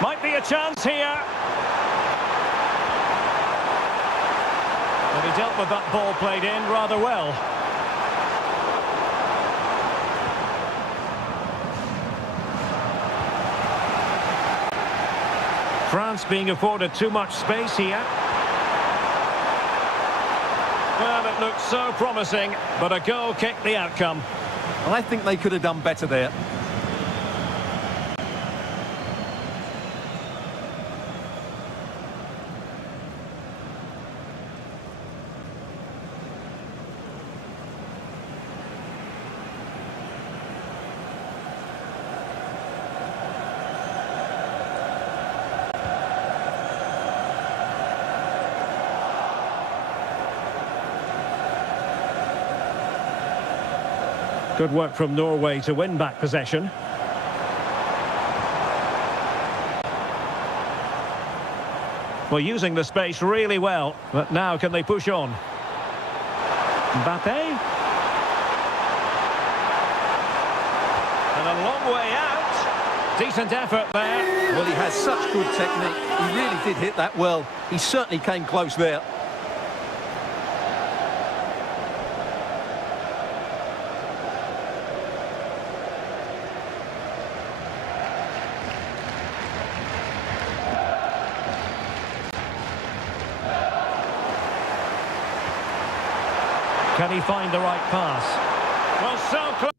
Might be a chance here. But he dealt with that ball played in rather well. France being afforded too much space here. Well, it looked so promising, but a goal kicked the outcome. I think they could have done better there. Good work from Norway to win back possession. Well, using the space really well, but now can they push on? Mbappe. And a long way out. Decent effort there. Well, he has such good technique. He really did hit that well. He certainly came close there. Can he find the right pass? Well, so close.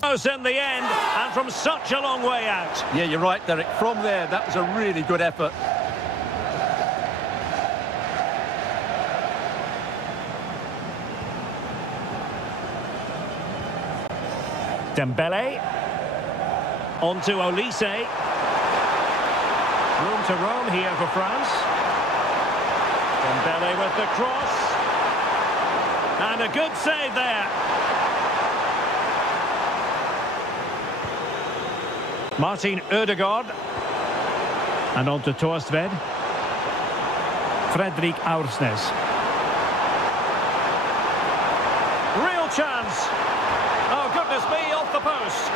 Close in the end, and from such a long way out. Yeah, you're right, Derek. From there, that was a really good effort. Dembele. On to Olise. Room to roam here for France. Dembele with the cross. And a good save there. Martin Ødegaard. And on to Torstved. Fredrik Aursnes. Real chance. Oh, goodness me, off the post.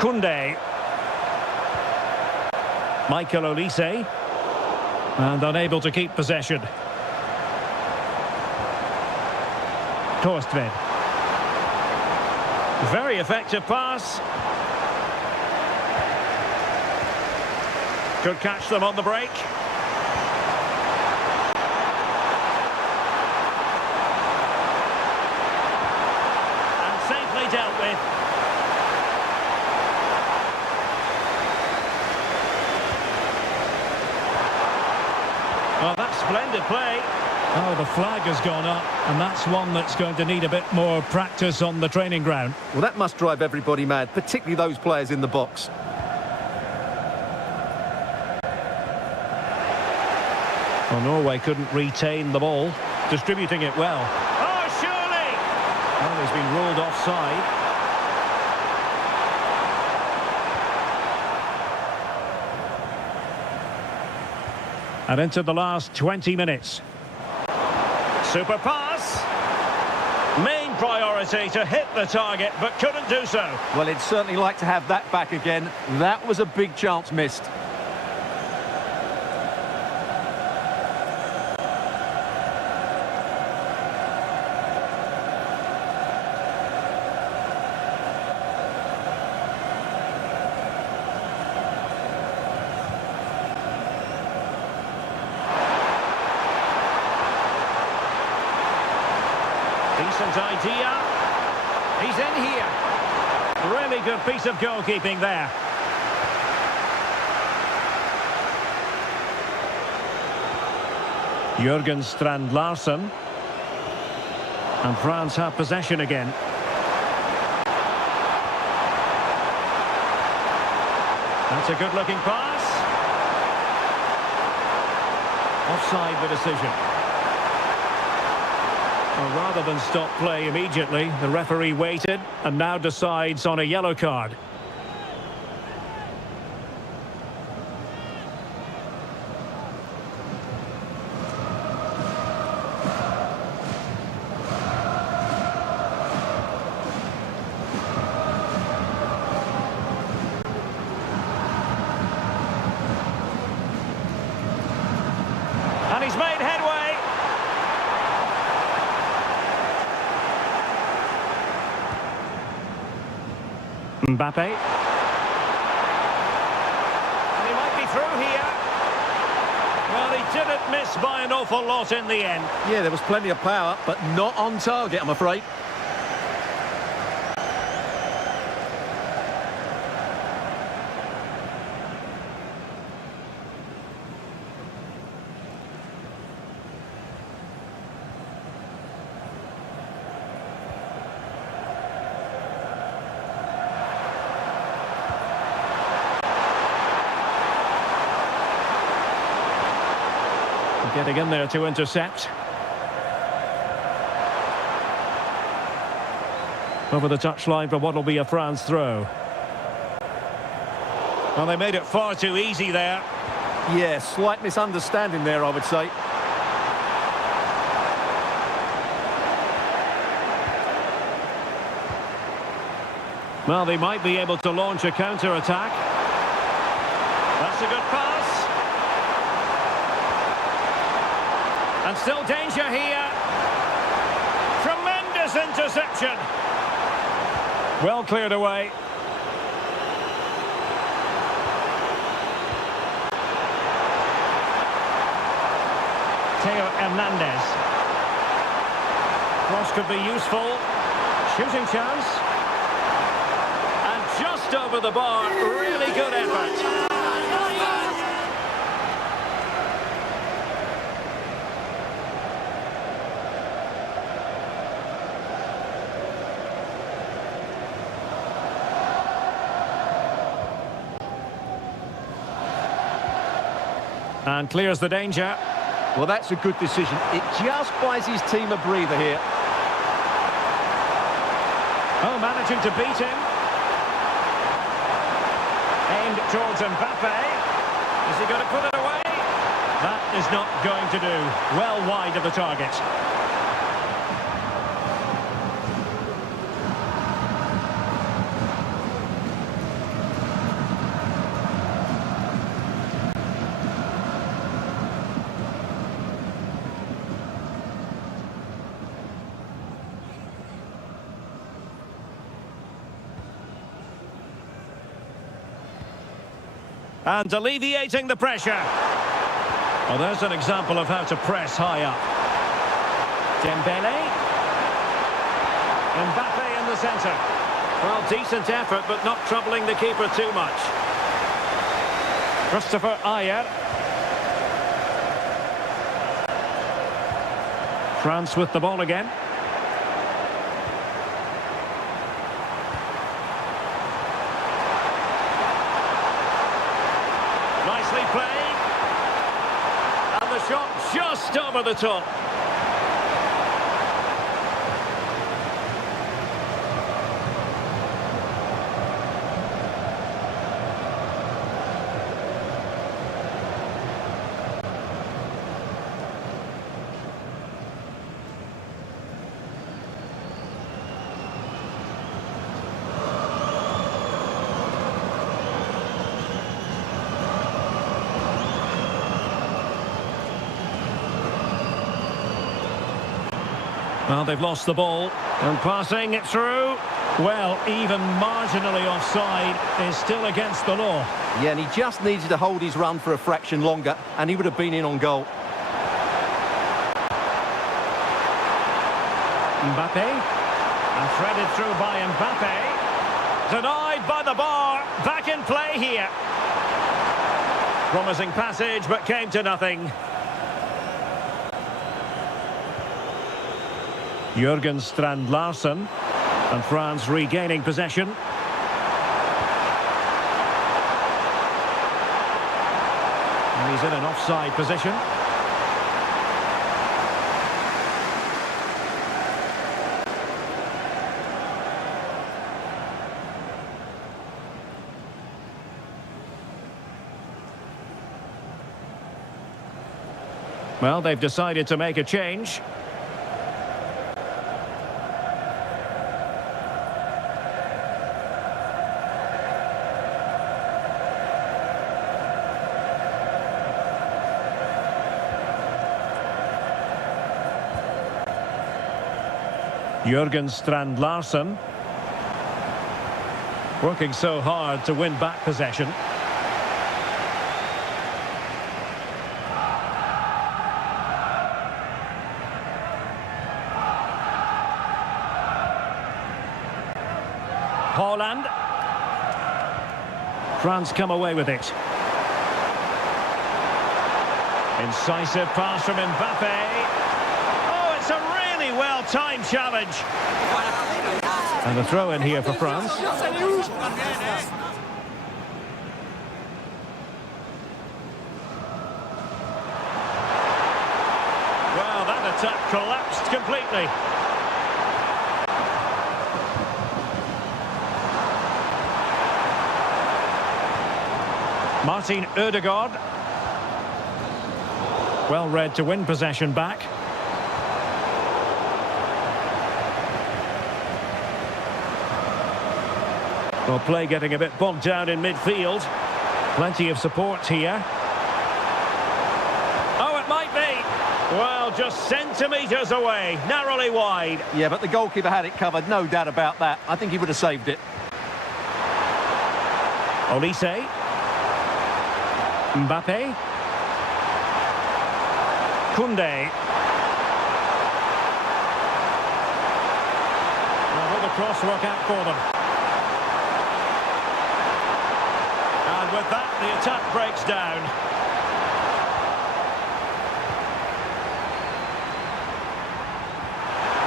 Koundé. Michael Olise. And unable to keep possession. Torstvedt. Very effective pass. Could catch them on the break. And safely dealt with. Oh, that's splendid play. Oh, the flag has gone up, and that's one that's going to need a bit more practice on the training ground. Well, that must drive everybody mad, particularly those players in the box. Well, Norway couldn't retain the ball, distributing it well. Oh, surely! Well, he's been ruled offside. And into the last 20 minutes. Super pass. Main priority to hit the target, but couldn't do so. Well, he'd certainly like to have that back again. That was a big chance missed. Decent idea. He's in here. Really good piece of goalkeeping there. Jürgen Strand Larsen. And France have possession again. That's a good-looking pass. Offside the decision. Well, rather than stop play immediately, the referee waited and now decides on a yellow card. And he's made headway. Mbappe. And he might be through here. Well, he didn't miss by an awful lot in the end. Yeah, there was plenty of power, but not on target, I'm afraid. Getting in there to intercept. Over the touchline for what will be a France throw. Well, they made it far too easy there. Yeah, slight misunderstanding there, I would say. Well, they might be able to launch a counter-attack. That's a good pass. And still danger here. Tremendous interception. Well cleared away. Theo Hernandez. Cross could be useful. Shooting chance. And just over the bar. Really good effort. And clears the danger. Well, that's a good decision. It just buys his team a breather here. Oh, managing to beat him. Aimed towards Mbappe. Is he going to put it away? That is not going to do. Well wide of the target. And alleviating the pressure. Well, there's an example of how to press high up. Dembele. Mbappe in the centre. Well, decent effort, but not troubling the keeper too much. Christopher Ayer. France with the ball again. Nicely played. And the shot just over the top. Well, they've lost the ball, and passing it through, well, even marginally offside is still against the law. Yeah, and he just needed to hold his run for a fraction longer, and he would have been in on goal. Mbappe, and threaded through by Mbappe. Denied by the bar, back in play here. Promising passage, but came to nothing. Jurgen Strand Larsen, and France regaining possession. And he's in an offside position. Well, they've decided to make a change. Jurgen Strand Larsen, working so hard to win back possession. Holland. France come away with it. Incisive pass from Mbappe. Oh, it's a really well-timed challenge. And a throw in here for France. Well, that attack collapsed completely. Martin Ødegaard. Well read to win possession back. Well, play getting a bit bogged down in midfield. Plenty of support here. Oh, it might be. Well, just centimetres away, narrowly wide. Yeah, but the goalkeeper had it covered, no doubt about that. I think he would have saved it. Olise. Mbappe. Koundé. Well, will the cross work out for them? And with that, the attack breaks down.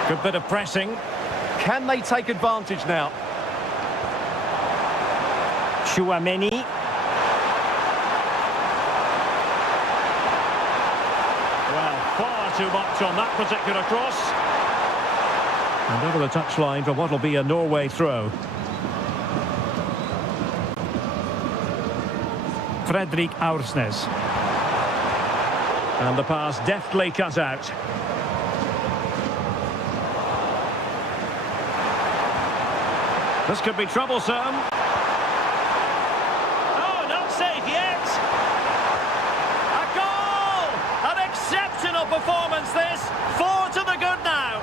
Good bit of pressing. Can they take advantage now? Chouameni. Well, far too much on that particular cross. And over the touchline for what will be a Norway throw. Fredrik Aursnes. And the pass deftly cut out. This could be troublesome. Oh, not safe yet. A goal! An exceptional performance this. 4 to the good now.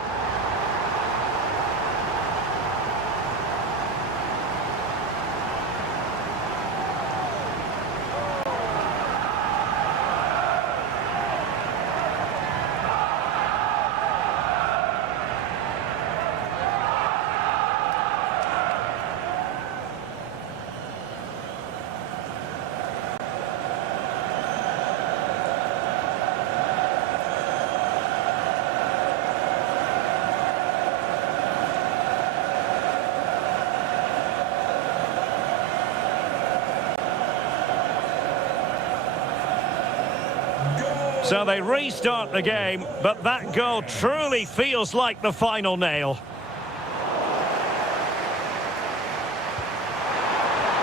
So they restart the game, but that goal truly feels like the final nail.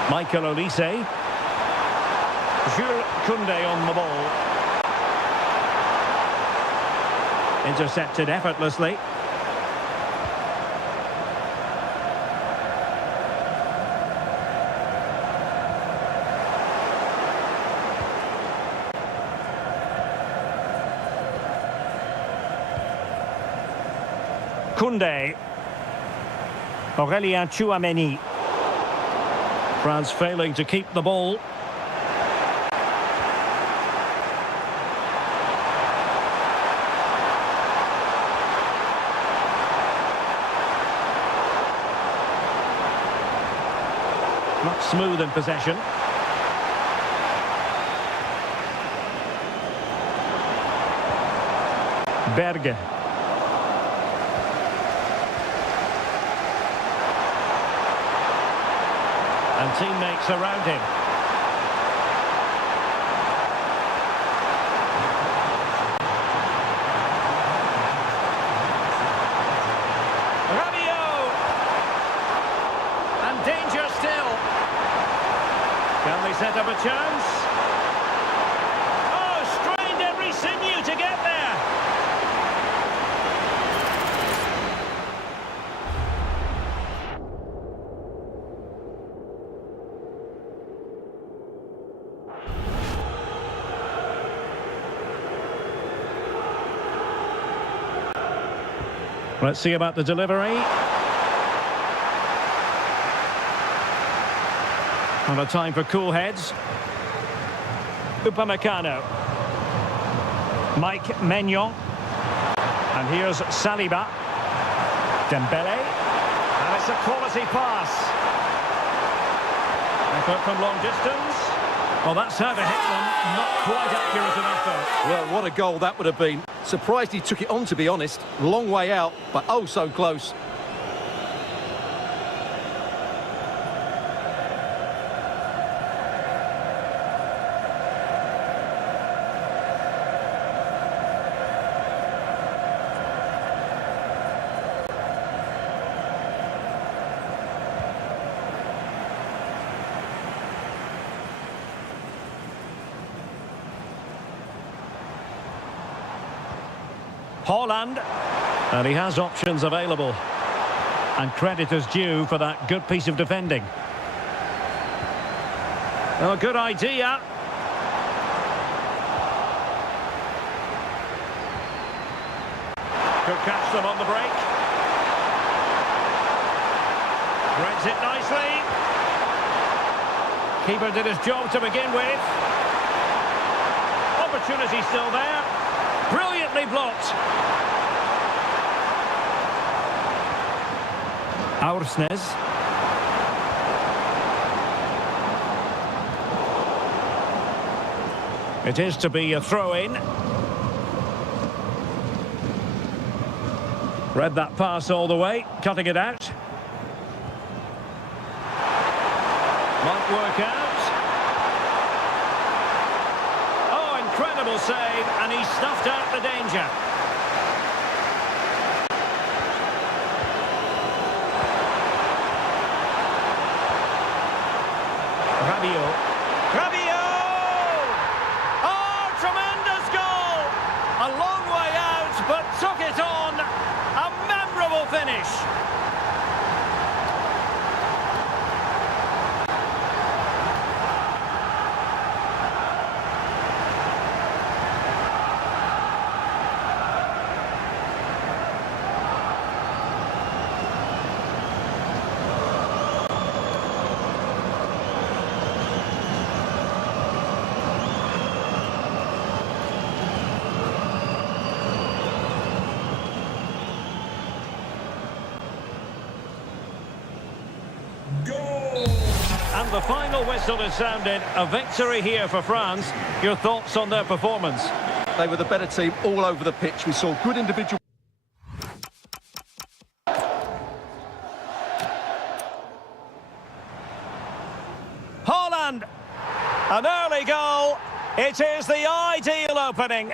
Michael Olise. Jules Koundé on the ball. Intercepted effortlessly. Koundé. Aurélien Tchouaméni. France failing to keep the ball. Not smooth in possession. Berge. And teammates around him. Rabiot! And danger still. Can they set up a chance? Oh, strained every sinew to get there. Let's see about the delivery. And a time for cool heads. Upamecano. Mike Maignan. And here's Saliba. Dembele. And it's a quality pass. Effort from long distance. Well, that's how to hit them. Not quite accurate enough, though. Well, what a goal that would have been. Surprised he took it on, to be honest. Long way out, but oh so close. Haaland, and he has options available, and credit is due for that good piece of defending. Oh, good idea. Could catch them on the break. Threads it nicely. Keeper did his job to begin with. Opportunity still there. Brilliantly blocked. Aursnes. It is to be a throw-in. Read that pass all the way, cutting it out. Might work out. Incredible save, and he snuffed out the danger. Rabiot. Rabiot! Oh, tremendous goal! A long way out, but took it on. A memorable finish. And the final whistle is sounded. A victory here for France. Your thoughts on their performance? They were the better team all over the pitch. We saw good individual... Haaland! An early goal. It is the ideal opening.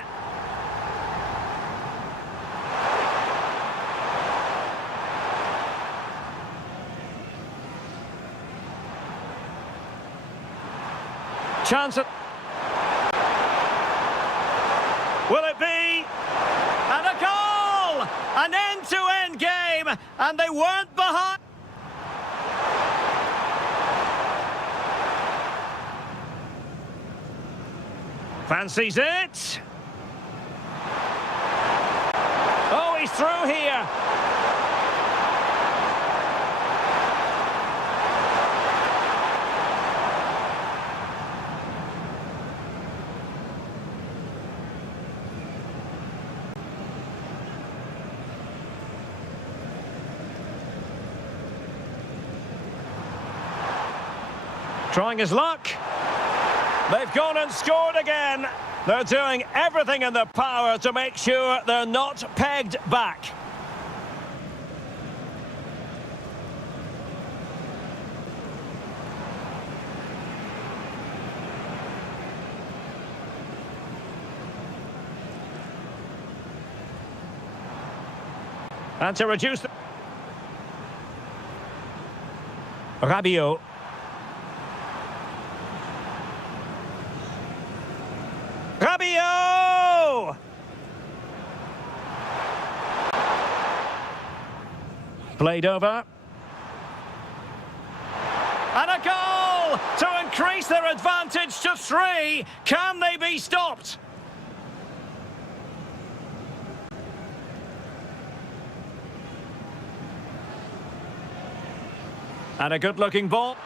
Chance it. Will it be? And a goal! An end-to-end game, and they weren't behind. Fancies it. Oh, he's through here. Trying his luck. They've gone and scored again. They're doing everything in their power to make sure they're not pegged back. And to reduce the... Rabiot. Rabiot! Played over. And a goal to increase their advantage to 3. Can they be stopped? And a good-looking ball.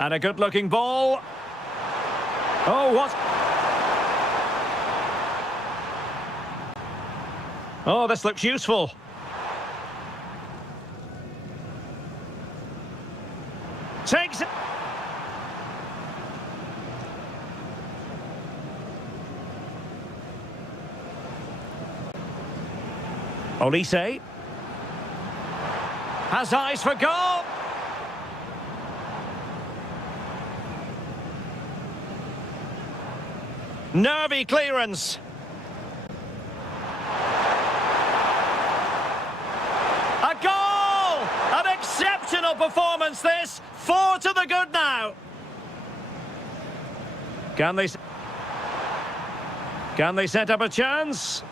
And a good-looking ball. Oh, what? Oh, this looks useful. Takes it. Olise. Has eyes for goal. Nervy clearance. A goal! An exceptional performance this. 4 to the good now. Can they set up a chance?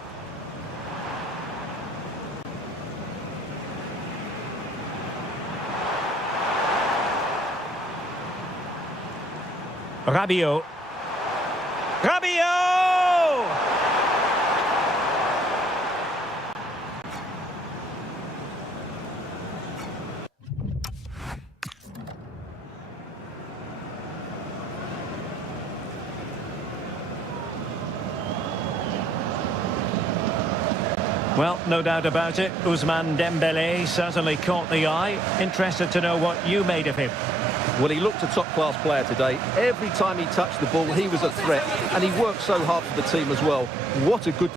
Rabiot. Rabiot! Well, no doubt about it, Ousmane Dembélé certainly caught the eye. Interested to know what you made of him. Well, he looked a top-class player today. Every time he touched the ball, he was a threat, and he worked so hard for the team as well. What a good